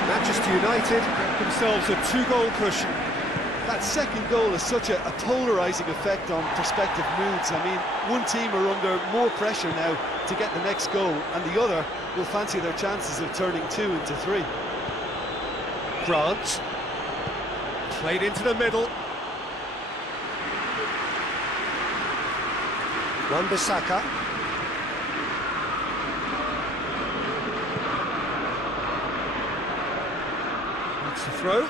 Manchester United get themselves a two-goal cushion. That second goal has such a polarising effect on prospective moods. I mean, one team are under more pressure now to get the next goal, and the other will fancy their chances of turning 2 into 3. Grant. Played into the middle. Wan-Bissaka. That's the throw.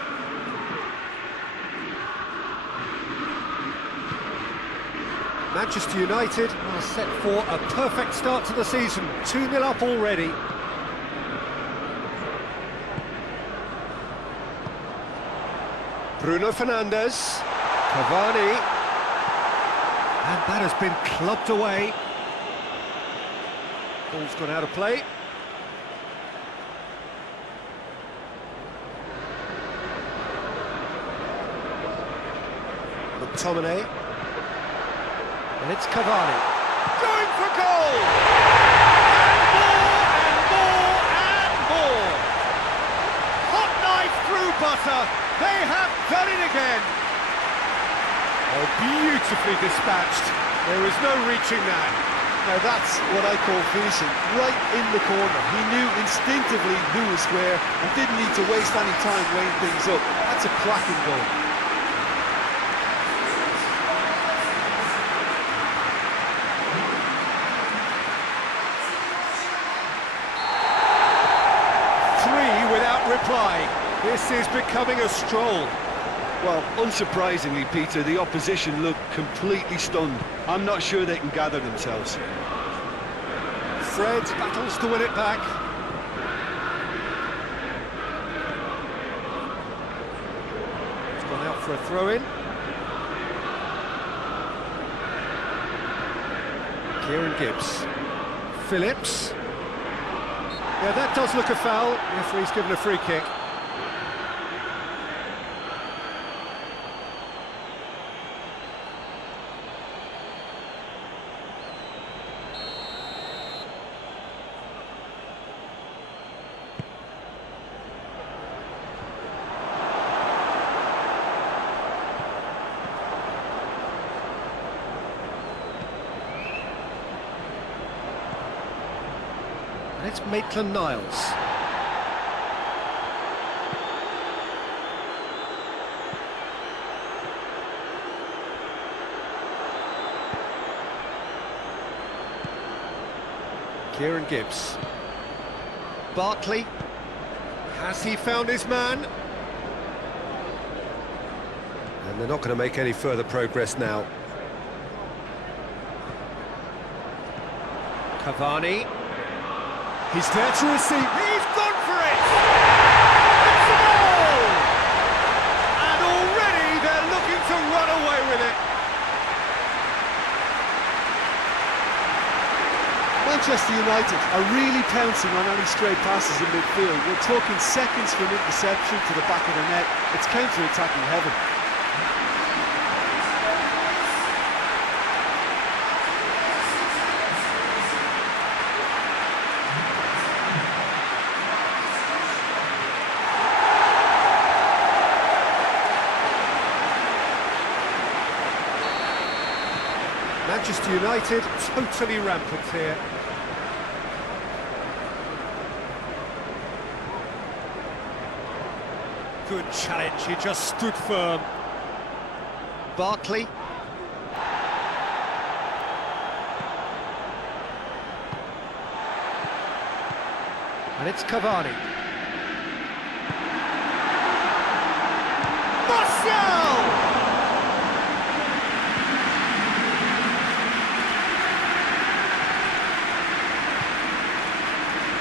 Manchester United are set for a perfect start to the season. 2-0 up already. Bruno Fernandes. Cavani. And that has been clubbed away. Ball's gone out of play. McTominay. And it's Cavani. Going for goal! And more! Hot knife through butter. They have done it again. Oh, beautifully dispatched. There is no reaching that. Now that's what I call finishing, right in the corner. He knew instinctively who was square and didn't need to waste any time weighing things up. That's a cracking goal. reply. This is becoming a stroll. Well, unsurprisingly, Peter, the opposition look completely stunned. I'm not sure they can gather themselves. Fred battles to win it back. It's gone out for a throw-in. Kieran Gibbs. Phillips. Yeah, that does look a foul. Referee's given a free kick. It's Maitland-Niles. Kieran Gibbs. Barkley. Has he found his man? And they're not going to make any further progress now. Cavani. He's there to receive. He's gone for it! It's a goal! And already they're looking to run away with it. Manchester United are really pouncing on any stray passes in midfield. We're talking seconds from interception to the back of the net. It's counter-attacking heaven. Manchester United totally rampant here. Good challenge, he just stood firm. Barkley. And it's Cavani. Martial!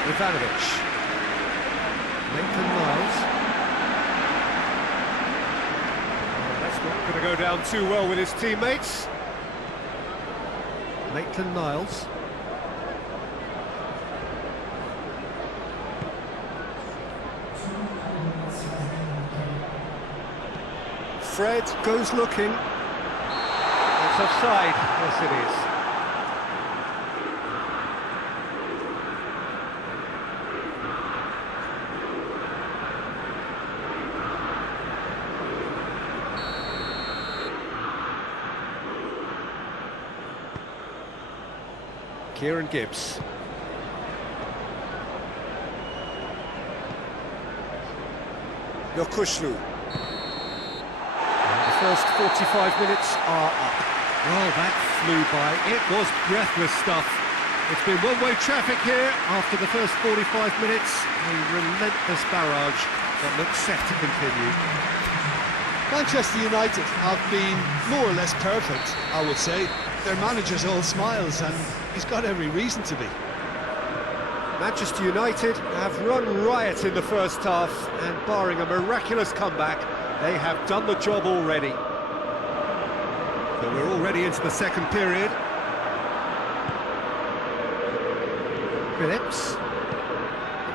Ivanovic. Maitland-Niles. That's not going to go down too well with his teammates. Maitland-Niles. Fred goes looking. It's offside. Yes, it is. Kieran Gibbs. Yokushlu. The first 45 minutes are up. Well, that flew by. It was breathless stuff. It's been one-way traffic here after the first 45 minutes. A relentless barrage that looks set to continue. Manchester United have been more or less perfect, I would say. Their manager's all smiles, and he's got every reason to be. Manchester United have run riot in the first half, and barring a miraculous comeback, they have done the job already. But we're already into the second period. Phillips.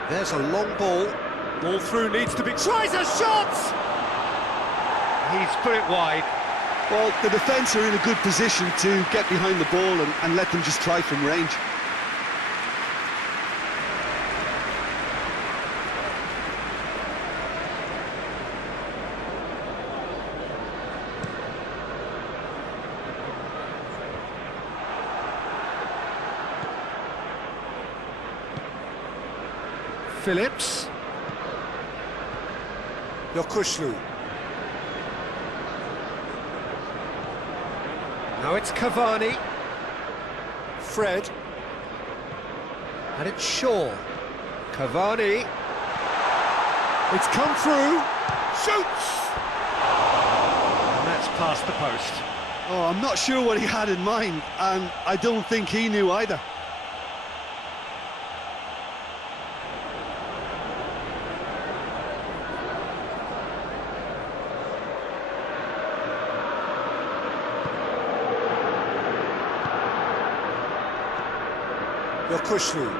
There's a long ball. Ball through needs to be... Tries a shot! He's put it wide. Well, the defence are in a good position to get behind the ball and let them just try from range. Phillips. Yokushlu. Now it's Cavani. Fred. And it's Shaw. Cavani. It's come through. Shoots! And that's past the post. Oh, I'm not sure what he had in mind, and I don't think he knew either. Chhayly.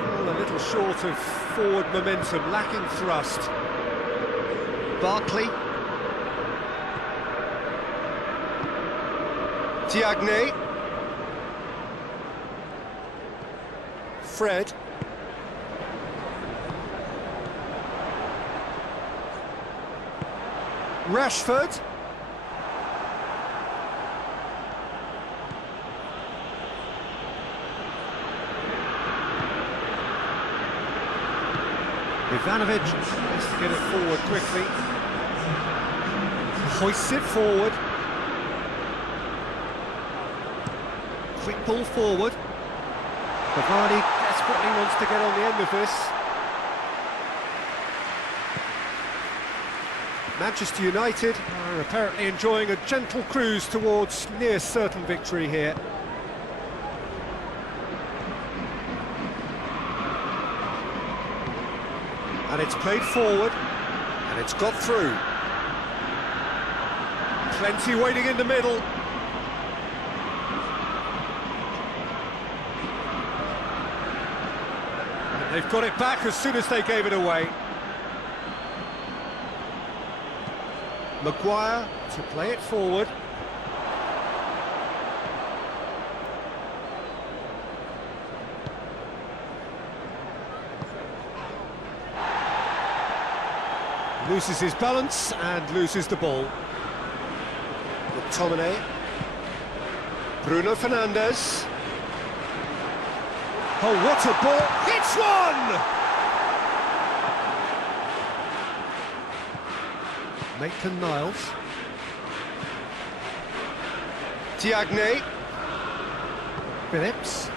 All a little short of forward momentum, lacking thrust. Barkley. Diagne. Fred. Rashford. Ivanovic has to get it forward quickly. Hoists it forward. Quick ball forward. Cavani desperately wants to get on the end of this. Manchester United are apparently enjoying a gentle cruise towards near certain victory here. And it's played forward, and it's got through. Plenty waiting in the middle. And they've got it back as soon as they gave it away. Maguire to play it forward. Loses his balance and loses the ball. McTominay. Bruno Fernandes. Oh, what a ball! Hits one! Maitland-Niles. Diagne. Phillips.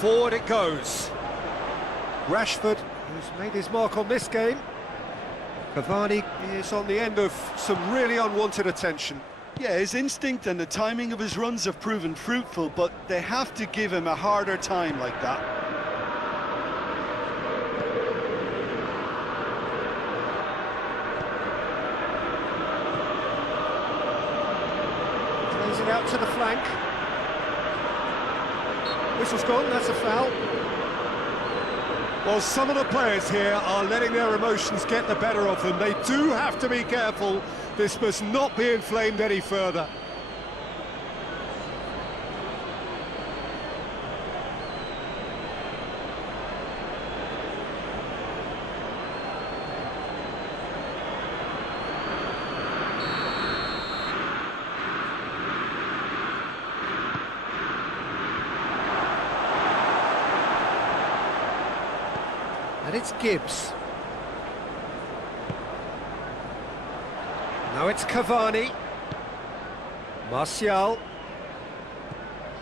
Forward it goes. Rashford, who's made his mark on this game. Cavani is on the end of some really unwanted attention. Yeah, his instinct and the timing of his runs have proven fruitful, but they have to give him a harder time like that. Plays it out to the flank. Whistle's gone, that's a foul. Well, some of the players here are letting their emotions get the better of them. They do have to be careful. This must not be inflamed any further. And it's Gibbs. Now it's Cavani. Martial.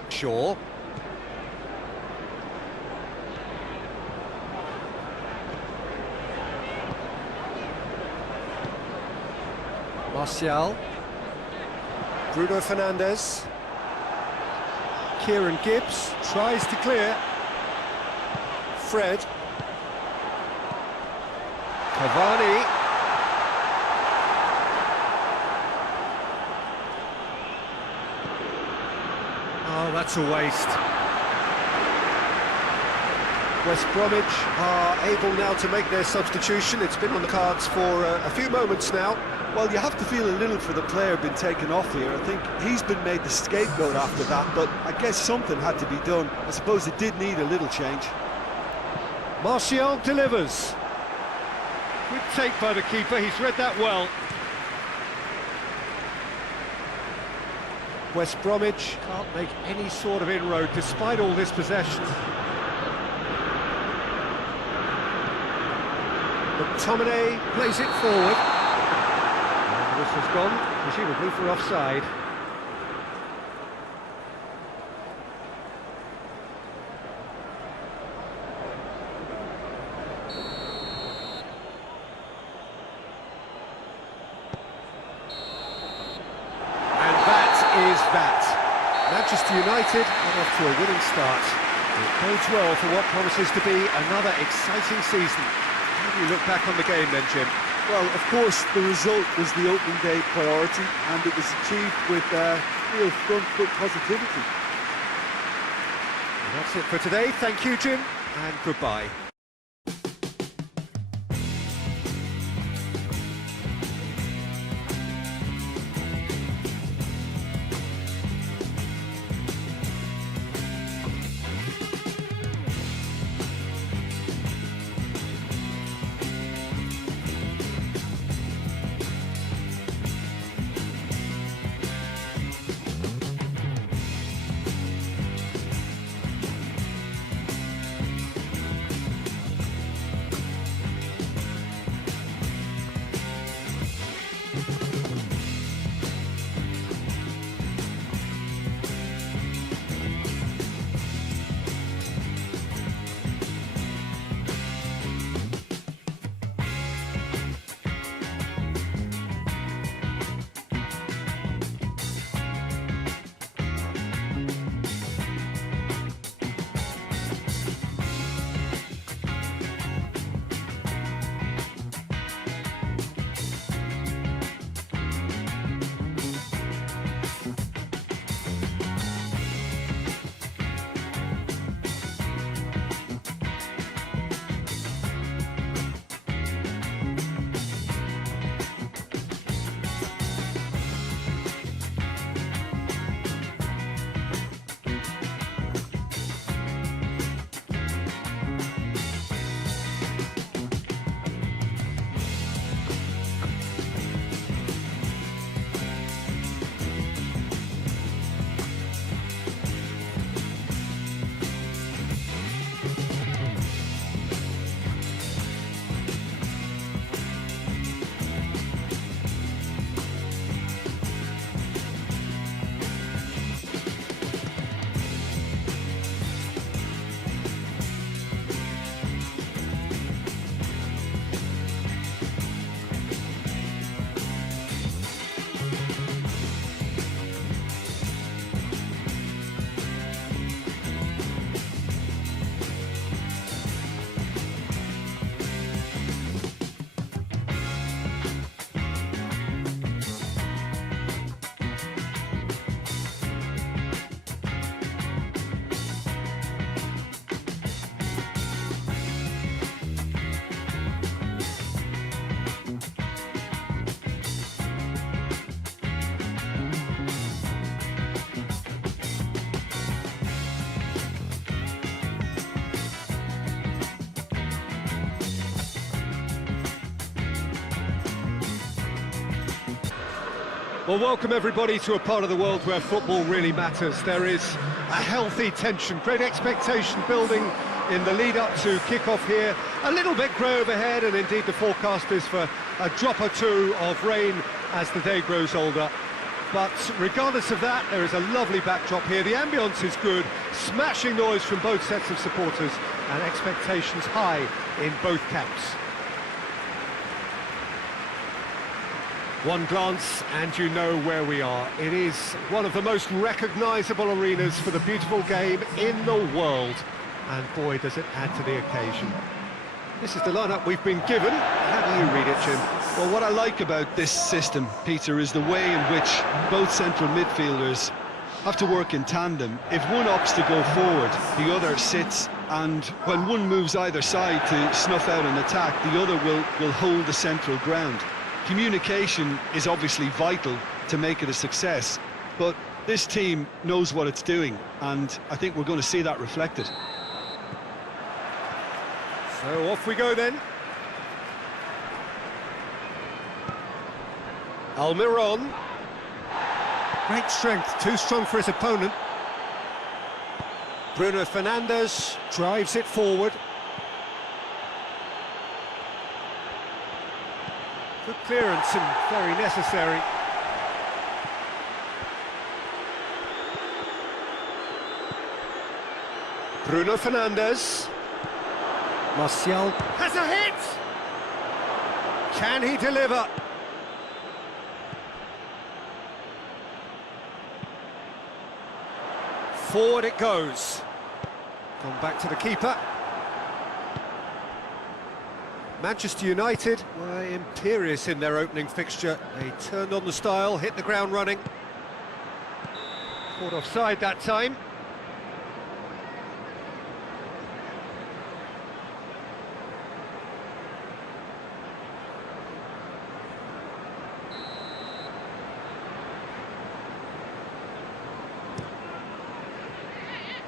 Shaw. Martial. Bruno Fernandes. Kieran Gibbs tries to clear. Fred. Cavani. Oh, that's a waste. West Bromwich are able now to make their substitution. It's been on the cards for a few moments now. Well, you have to feel a little for the player being taken off here. I think he's been made the scapegoat after that, but I guess something had to be done. I suppose it did need a little change. Martial delivers. Good take by the keeper, he's read that well. West Bromwich can't make any sort of inroad despite all this possession. McTominay plays it forward. And this has gone, presumably for offside. that. Manchester United are off to a winning start. It bodes well for what promises to be another exciting season. How do you look back on the game then, Jim? Well, of course, the result was the opening day priority, and it was achieved with real front foot positivity. And that's it for today. Thank you, Jim, and goodbye. Well, welcome everybody to a part of the world where football really matters. There is a healthy tension, great expectation building in the lead-up to kick-off here. A little bit grey overhead, and indeed the forecast is for a drop or two of rain as the day grows older. But regardless of that, there is a lovely backdrop here. The ambience is good, smashing noise from both sets of supporters, and expectations high in both camps. One glance and you know where we are. It is one of the most recognisable arenas for the beautiful game in the world. And boy, does it add to the occasion. This is the lineup we've been given. How do you read it, Jim? Well, what I like about this system, Peter, is the way in which both central midfielders have to work in tandem. If one opts to go forward, the other sits, and when one moves either side to snuff out an attack, the other will hold the central ground. Communication is obviously vital to make it a success, but this team knows what it's doing, and I think we're going to see that reflected. So off we go then. Almiron. Great strength, too strong for his opponent. Bruno Fernandes drives it forward. Good clearance and very necessary. Bruno Fernandes. Martial has a hit! Can he deliver? Forward it goes. Gone back to the keeper. Manchester United were imperious in their opening fixture. They turned on the style, hit the ground running. Caught offside that time.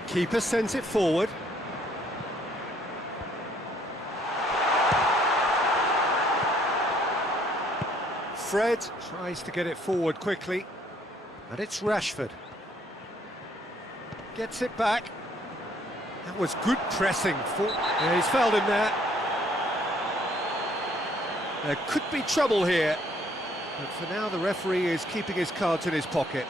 Keeper sends it forward. Fred tries to get it forward quickly, and it's Rashford. Gets it back. That was good pressing. Yeah, he's fouled him there. There could be trouble here, but for now the referee is keeping his cards in his pocket.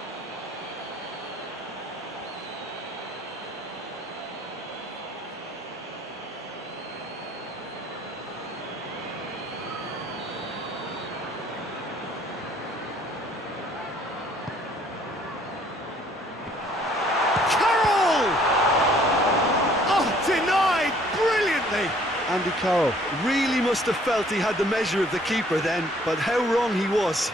Denied brilliantly. Andy Carroll really must have felt he had the measure of the keeper then, but how wrong he was.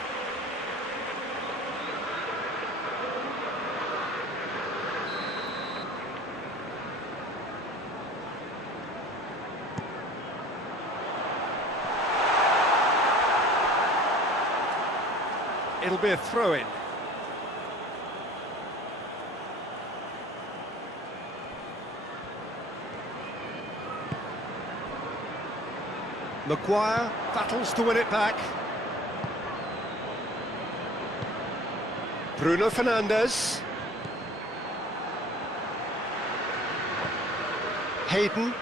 It'll be a throw-in. Maguire battles to win it back. Bruno Fernandes. Hayden.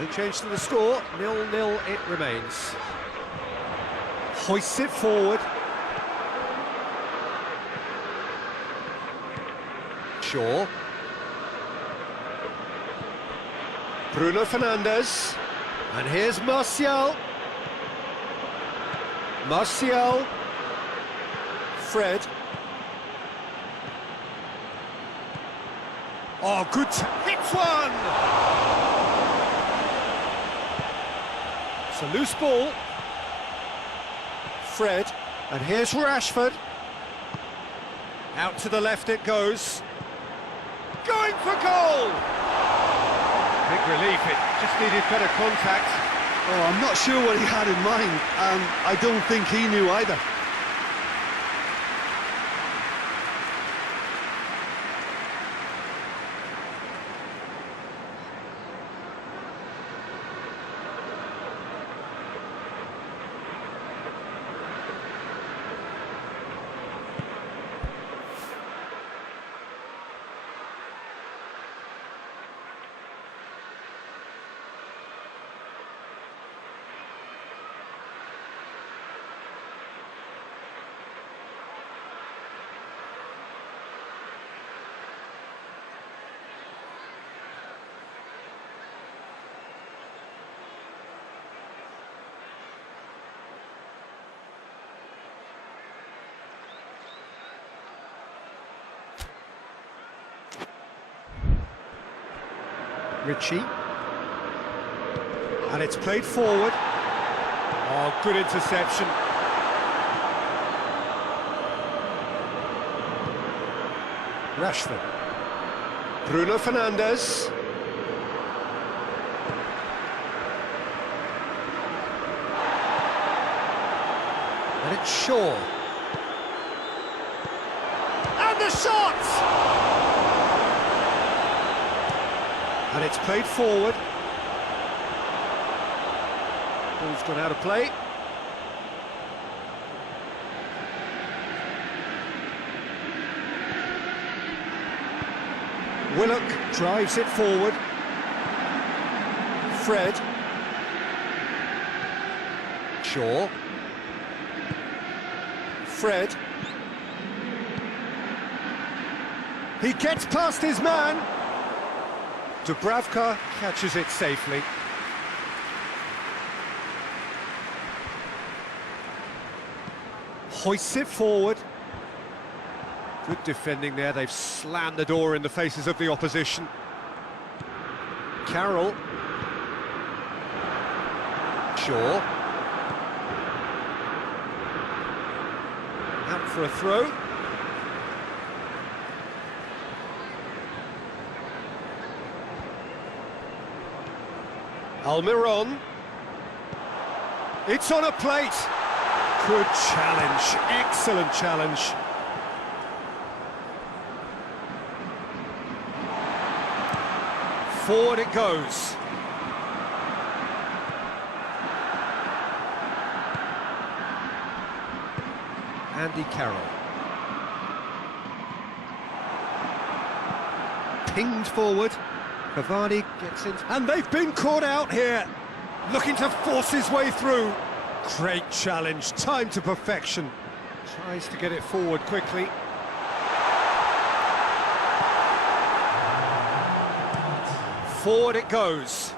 No change to the score, 0-0 it remains. Hoists it forward. Shaw. Bruno Fernandes. And here's Martial. Martial. Fred. Oh, good. Hits one! It's a loose ball. Fred. And here's Rashford. Out to the left it goes. Going for goal! Big relief, it just needed better contact. Oh, I'm not sure what he had in mind, and I don't think he knew either. Ritchie. And it's played forward. Oh, good interception. Rashford. Bruno Fernandes. And it's Shaw. And the shot! And it's played forward. Ball's gone out of play. Willock drives it forward. Fred. Shaw. Fred. He gets past his man. Dubravka catches it safely. Hoists it forward. Good defending there, they've slammed the door in the faces of the opposition. Carroll. Shaw. Out for a throw. Almiron. It's on a plate. Good challenge, excellent challenge. Forward it goes. Andy Carroll. Pinged forward. Cavani gets in. And they've been caught out here. Looking to force his way through. Great challenge, time to perfection. Tries to get it forward quickly. Forward it goes.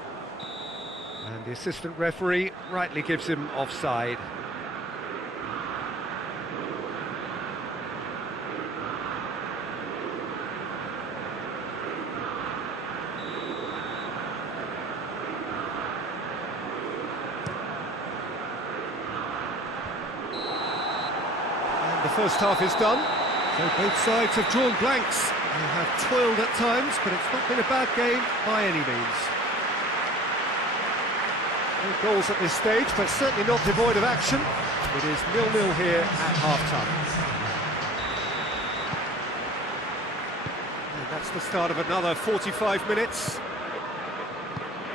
And the assistant referee rightly gives him offside. And the first half is done. So both sides have drawn blanks. They have toiled at times, but it's not been a bad game by any means. No goals at this stage, but certainly not devoid of action. It is 0-0 here at half-time. And that's the start of another 45 minutes.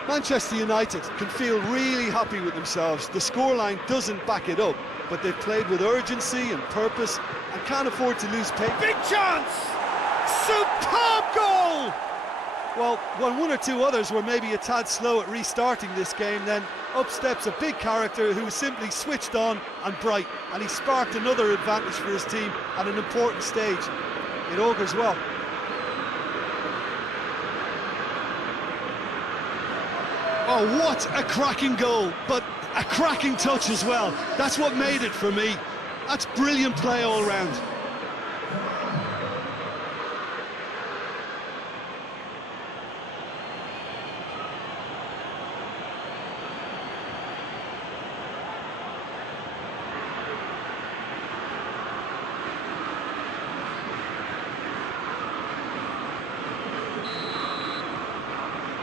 Manchester United can feel really happy with themselves. The scoreline doesn't back it up, but they've played with urgency and purpose and can't afford to lose pace. Big chance! Superb goal! Well, when one or two others were maybe a tad slow at restarting this game, then up steps a big character who was simply switched on and bright, and he sparked another advantage for his team at an important stage. It augurs well. Oh, what a cracking goal, but a cracking touch as well. That's what made it for me. That's brilliant play all round.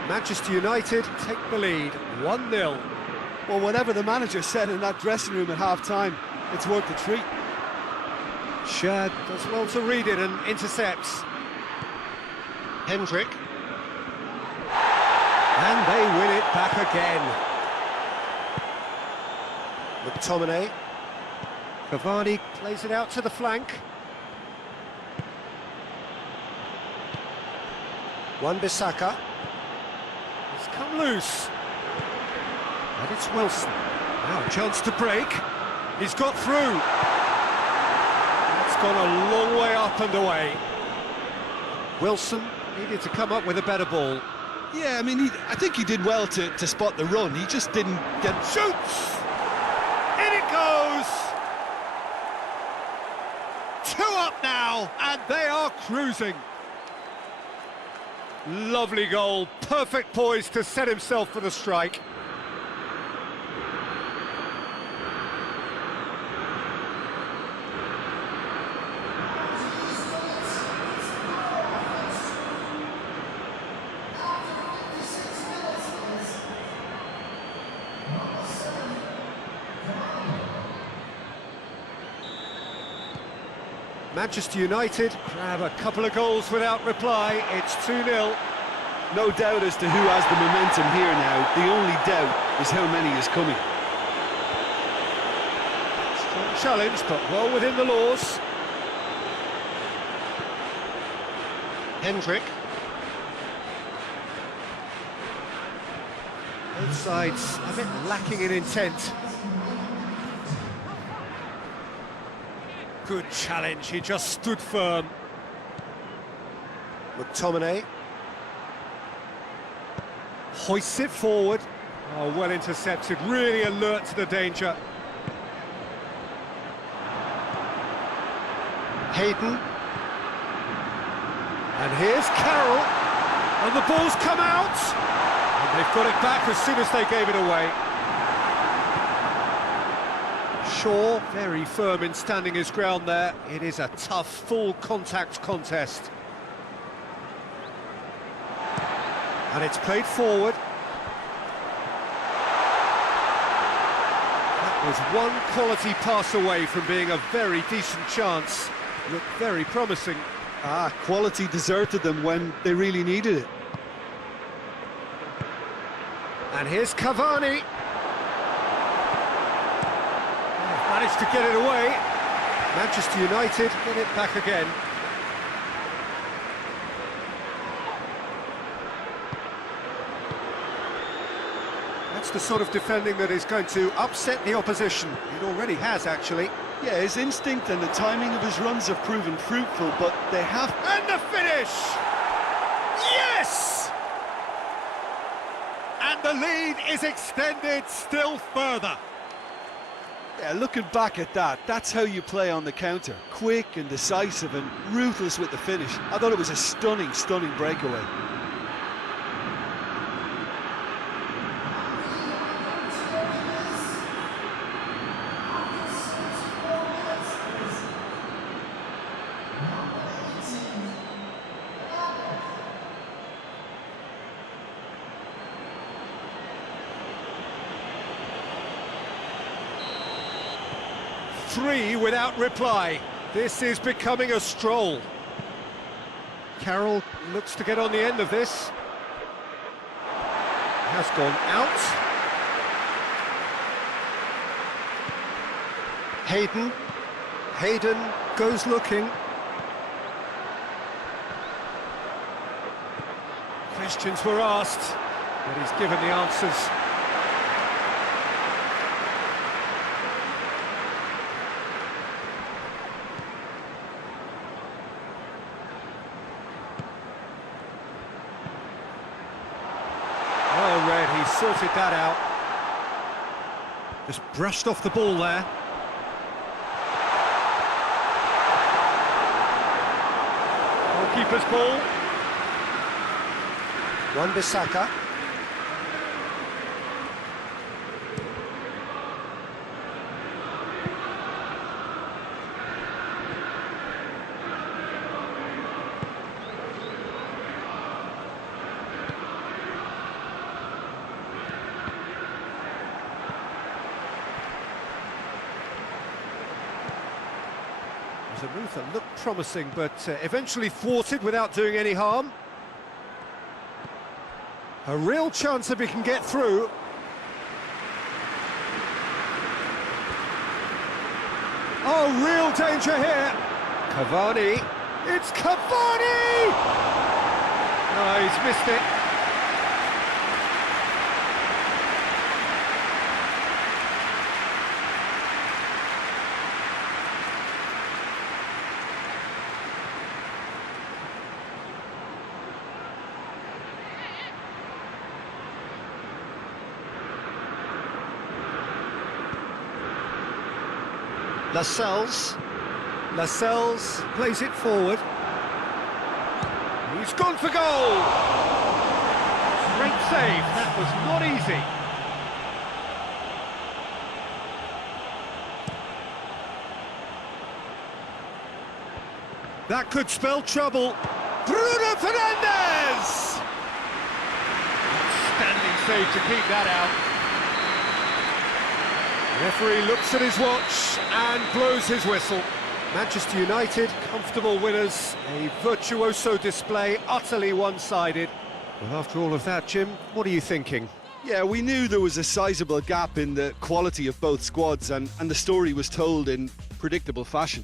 Manchester United take the lead, 1-0. Well, whatever the manager said in that dressing room at half-time, it's worth the treat. Shad does well to read it and intercepts. Hendrick. And they win it back again. McTominay. Cavani plays it out to the flank. Wan-Bissaka. It's come loose. And it's Wilson. Now a chance to break. He's got through. It's gone a long way up and away. Wilson needed to come up with a better ball. Yeah, I mean, I think he did well to spot the run. He just didn't get... Shoots! In it goes! 2 up now, and they are cruising. Lovely goal, perfect poise to set himself for the strike. Manchester United grab a couple of goals without reply. It's 2-0. No doubt as to who has the momentum here now. The only doubt is how many is coming. Strong challenge, but well within the laws. Hendrick. Both sides a bit lacking in intent. Good challenge, he just stood firm. McTominay. Hoists it forward. Oh, well intercepted, really alert to the danger. Hayden. And here's Carroll, and the ball's come out, and they've got it back as soon as they gave it away. Shaw, very firm in standing his ground there. It is a tough, full-contact contest. And it's played forward. That was one quality pass away from being a very decent chance. Looked very promising. Quality deserted them when they really needed it. And here's Cavani. Managed to get it away. Manchester United get it back again. That's the sort of defending that is going to upset the opposition. It already has, actually. Yeah, his instinct and the timing of his runs have proven fruitful, but they have... And the finish! Yes! And the lead is extended still further. Yeah, looking back at that, that's how you play on the counter. Quick and decisive and ruthless with the finish. I thought it was a stunning, stunning breakaway. Three without reply. This is becoming a stroll. Carroll looks to get on the end of this. Has gone out. Hayden goes looking. Questions were asked, but he's given the answers. He sorted that out. Just brushed off the ball there. Goalkeeper's ball. Wan-Bissaka. A move that looked promising, but eventually thwarted without doing any harm. A real chance if he can get through. Oh, real danger here. Cavani. It's Cavani! No, he's missed it. Lascelles plays it forward. He's gone for goal! Great save, that was not easy. That could spell trouble. Bruno Fernandes! Standing save to keep that out. Referee looks at his watch and blows his whistle. Manchester United, comfortable winners. A virtuoso display, utterly one-sided. Well, after all of that, Jim, what are you thinking? Yeah, we knew there was a sizable gap in the quality of both squads, and the story was told in predictable fashion.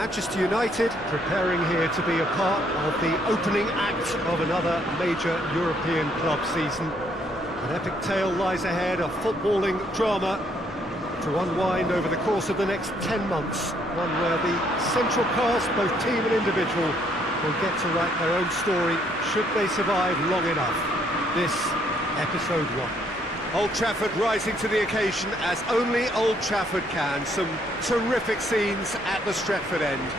Manchester United preparing here to be a part of the opening act of another major European club season. An epic tale lies ahead, a footballing drama to unwind over the course of the next 10 months. One where the central cast, both team and individual, will get to write their own story should they survive long enough. This, episode 1. Old Trafford rising to the occasion as only Old Trafford can. Some terrific scenes at the Stretford end.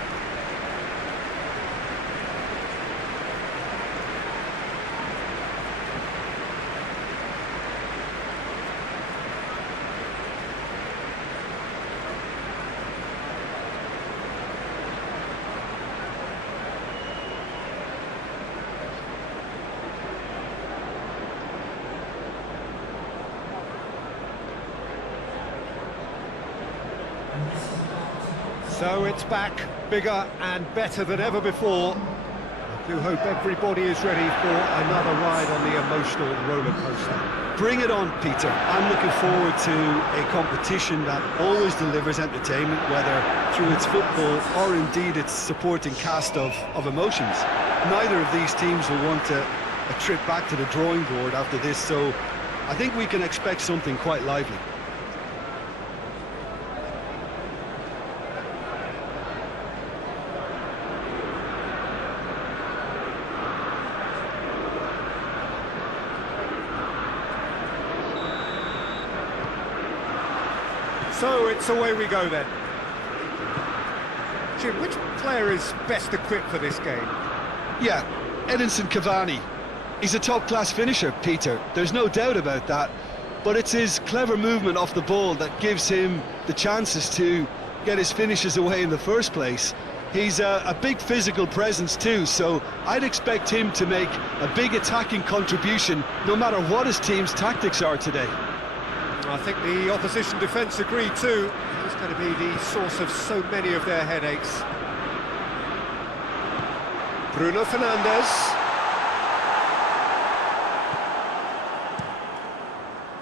So it's back, bigger and better than ever before. I do hope everybody is ready for another ride on the emotional roller coaster. Bring it on, Peter. I'm looking forward to a competition that always delivers entertainment, whether through its football or indeed its supporting cast of emotions. Neither of these teams will want a trip back to the drawing board after this, so I think we can expect something quite lively. So it's away we go then. Jim, which player is best equipped for this game? Yeah, Edinson Cavani. He's a top-class finisher, Peter. There's no doubt about that. But it's his clever movement off the ball that gives him the chances to get his finishes away in the first place. He's a big physical presence too, so I'd expect him to make a big attacking contribution no matter what his team's tactics are today. I think the opposition defence agree too. He's going to be the source of so many of their headaches. Bruno Fernandes.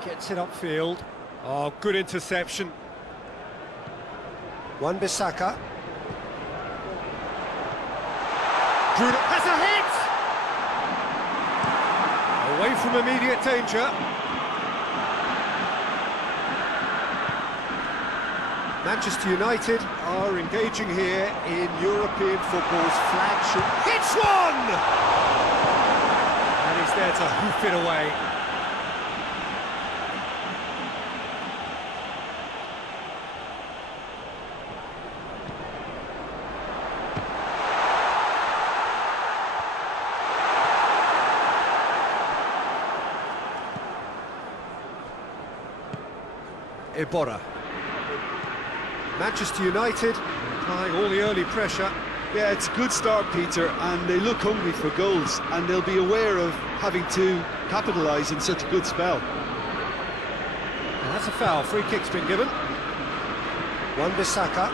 Gets it upfield. Oh, good interception. Wan-Bissaka. Bruno has a hit! Away from immediate danger. Manchester United are engaging here in European football's flagship. Hits one! And he's there to hoof it away. Iborra. Manchester United applying all the early pressure. Yeah, it's a good start, Peter, and they look hungry for goals, and they'll be aware of having to capitalise in such a good spell. And that's a foul. Free kick's been given. Wan-Bissaka.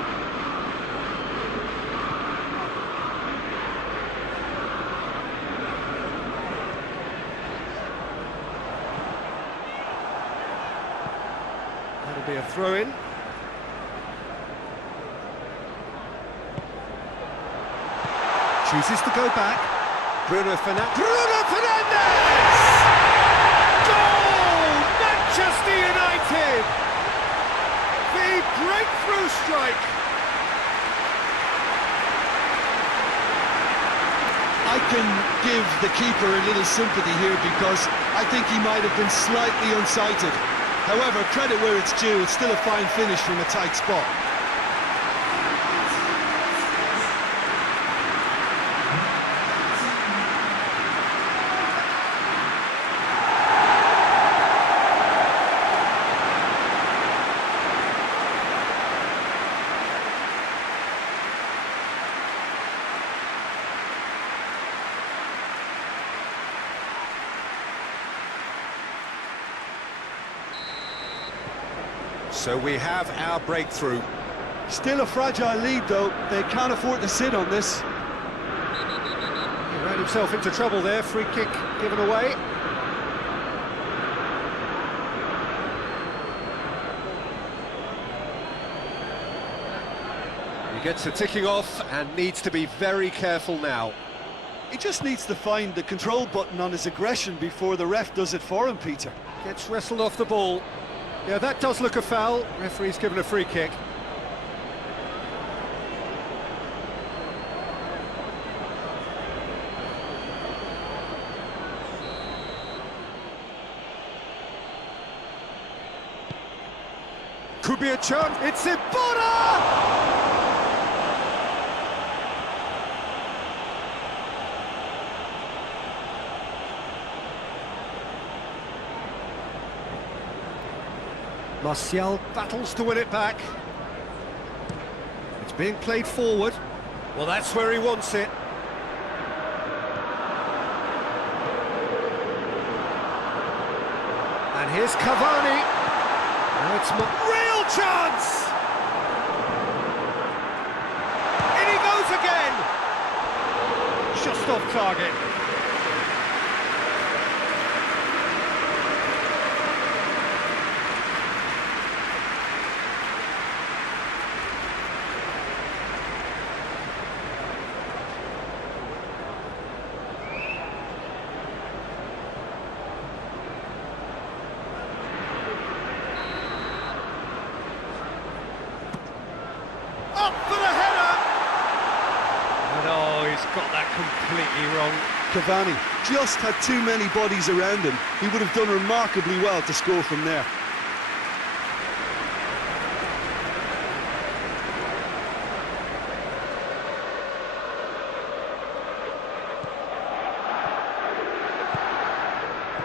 That'll be a throw-in. Chooses to go back. Bruno Fernandes. Goal! Manchester United! The breakthrough strike. I can give the keeper a little sympathy here because I think he might have been slightly unsighted. However, credit where it's due, it's still a fine finish from a tight spot. So we have our breakthrough. Still a fragile lead, though. They can't afford to sit on this. He ran himself into trouble there. Free kick given away. gets a ticking off and needs to be very careful now. He just needs to find the control button on his aggression before the ref does it for him, Peter. Gets wrestled off the ball. Yeah, that does look a foul. Referee's given a free kick. Could be a chance. It's Ibarra! Martial battles to win it back. It's being played forward. Well, that's where he wants it. And here's Cavani. Now it's real chance! In he goes again! Just off target. Got that completely wrong. Cavani just had too many bodies around him. He would have done remarkably well to score from there.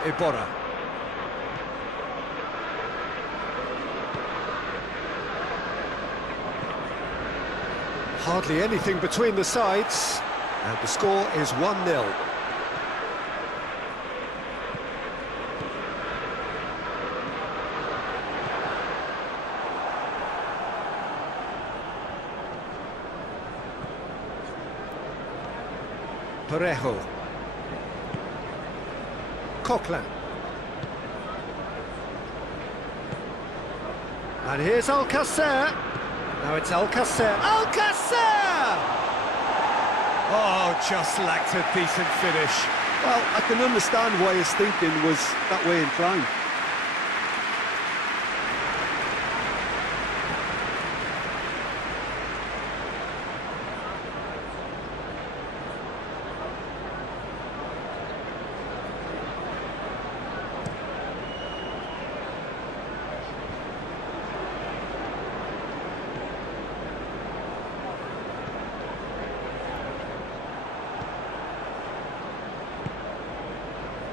Ibarra. Hardly anything between the sides. And the score is 1-0. Parejo. Coquelin. And here's Alcacer. Now it's Alcacer. Alcacer! Oh, just lacked a decent finish. Well, I can understand why his thinking was that way inclined.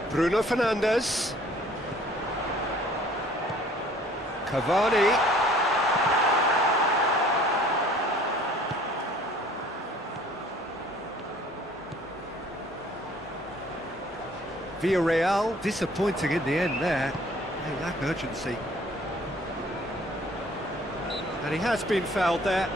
Bruno Fernandes. Cavani. Villarreal, disappointing in the end there. They lack urgency. And he has been fouled there.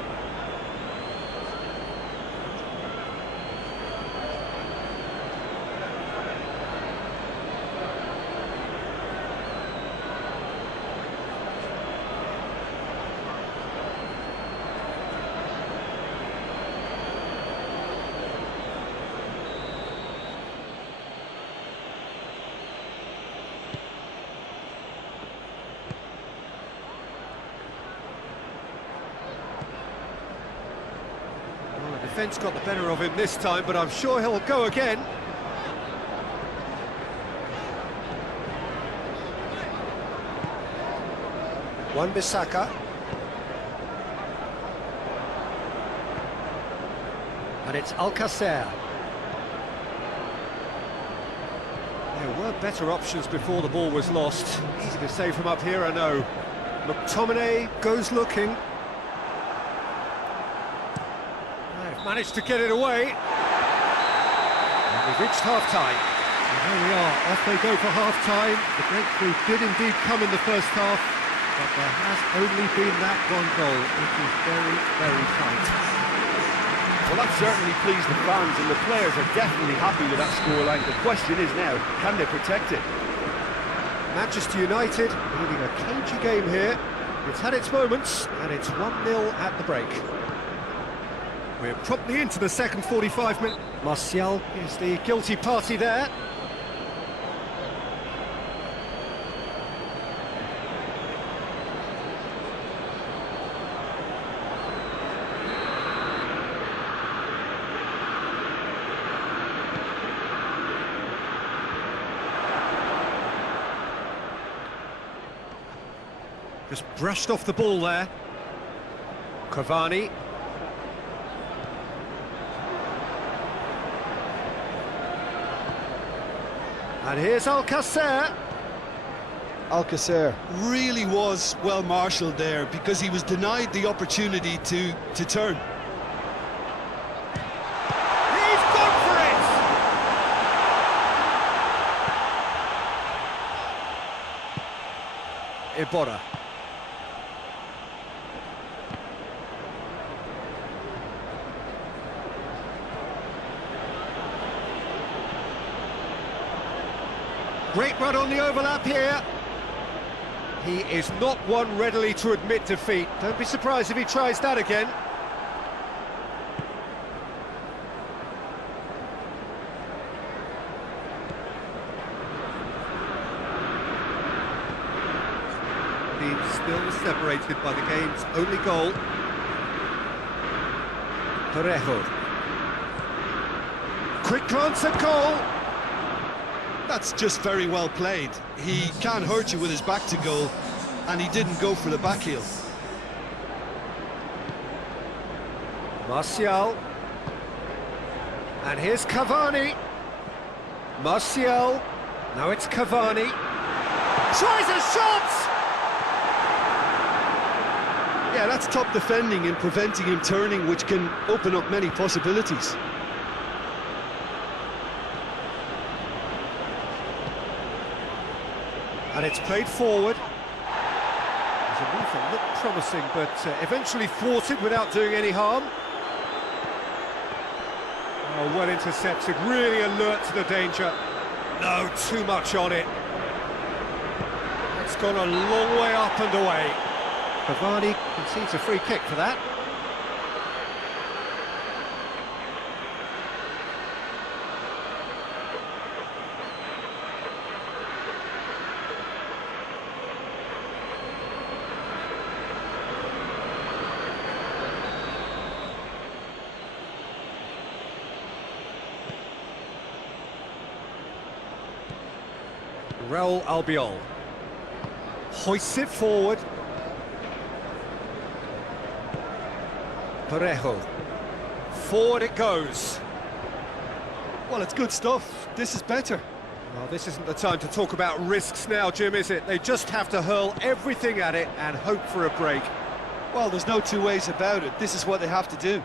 Defence got the better of him this time, but I'm sure he'll go again. Wan-Bissaka. And it's Alcacer. There were better options before the ball was lost. Easy to save from up here, I know. McTominay goes looking. Managed to get it away. And we've reached half-time. And here we are, off they go for half-time. The breakthrough did indeed come in the first half, but there has only been that one goal. It is very, very tight. Well, that certainly pleased the fans, and the players are definitely happy with that scoreline. The question is now, can they protect it? Manchester United leading a cagey game here. It's had its moments, and it's 1-0 at the break. We're promptly into the second 45 minutes. Martial is the guilty party there. Just brushed off the ball there. Cavani. And here's Alcacer. Alcacer really was well marshalled there because he was denied the opportunity to turn. He's gone for it! Iborra. Great run on the overlap here. He is not one readily to admit defeat. Don't be surprised if he tries that again. Team still separated by the game's only goal. Parejo. Quick glance at goal. That's just very well played. He can't hurt you with his back to goal, and he didn't go for the back heel. Martial. And here's Cavani. Martial. Now it's Cavani. Tries a shot! Yeah, that's top defending and preventing him turning, which can open up many possibilities. And it's played forward. His move that looked promising, but eventually thwarted without doing any harm. Oh, well intercepted, really alert to the danger. No, too much on it. It's gone a long way up and away. Cavani concedes a free kick for that. Real Albiol hoists it forward. Parejo. Forward it goes. Well, it's good stuff. This is better. Well, this isn't the time to talk about risks now, Jim, is it? They just have to hurl everything at it and hope for a break. Well, there's no two ways about it. This is what they have to do.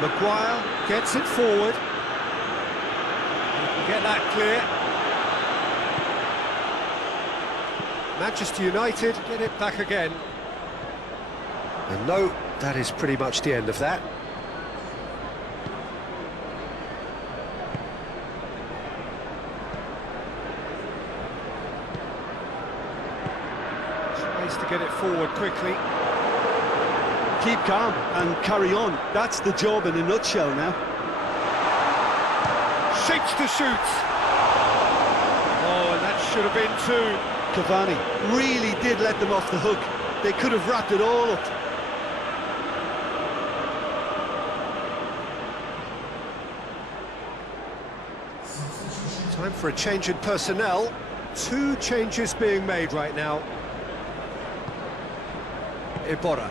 Maguire gets it forward. He can get that clear. Manchester United get it back again. And no, that is pretty much the end of that. Tries to get it forward quickly. Keep calm and carry on. That's the job in a nutshell now. Shapes to shoot. Oh, and that should have been two. Cavani really did let them off the hook. They could have wrapped it all up. Time for a change in personnel. Two changes being made right now. Iborra.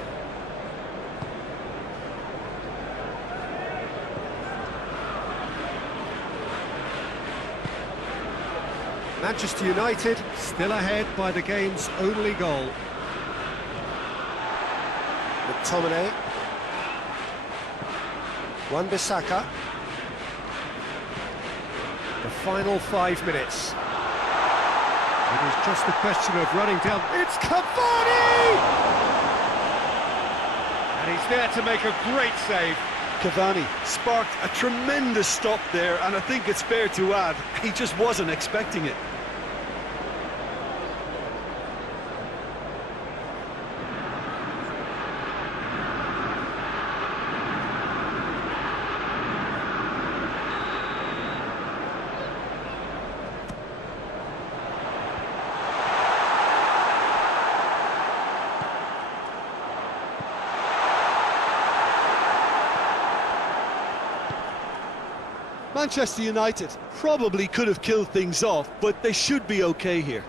Manchester United still ahead by the game's only goal. McTominay. Wan-Bissaka. The final 5 minutes. It is just a question of running down. It's Cavani! And he's there to make a great save. Cavani sparked a tremendous stop there, and I think it's fair to add, he just wasn't expecting it. Manchester United probably could have killed things off, but they should be okay here.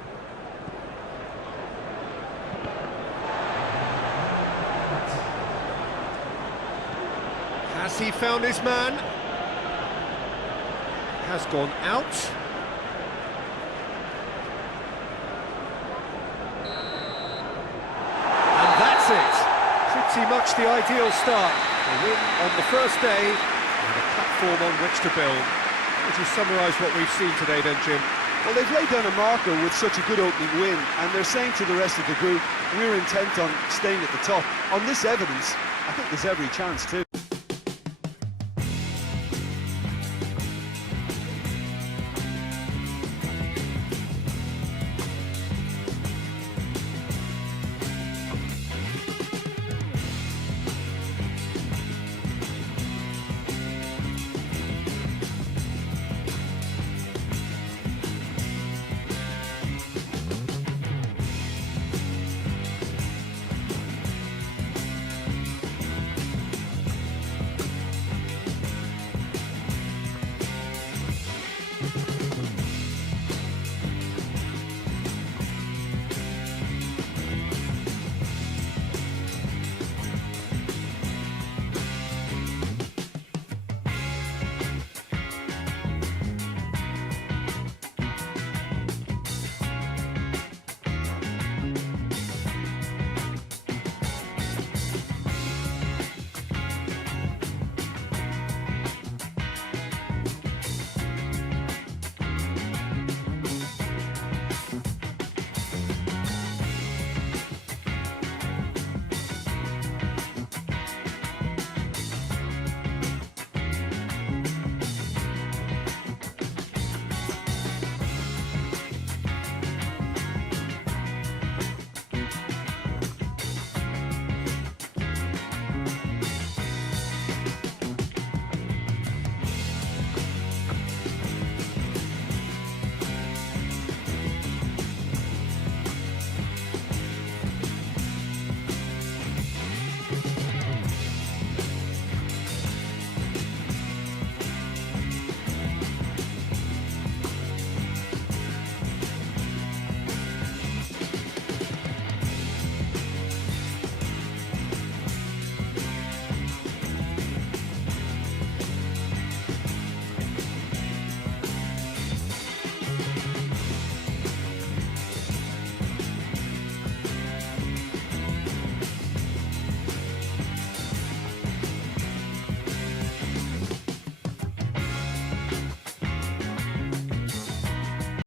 Has he found his man? Has gone out. And that's it. Pretty much the ideal start. A win on the first day, and a platform on which to build. Would you summarise what we've seen today then, Jim? Well, they've laid down a marker with such a good opening win, and they're saying to the rest of the group, we're intent on staying at the top. On this evidence, I think there's every chance too.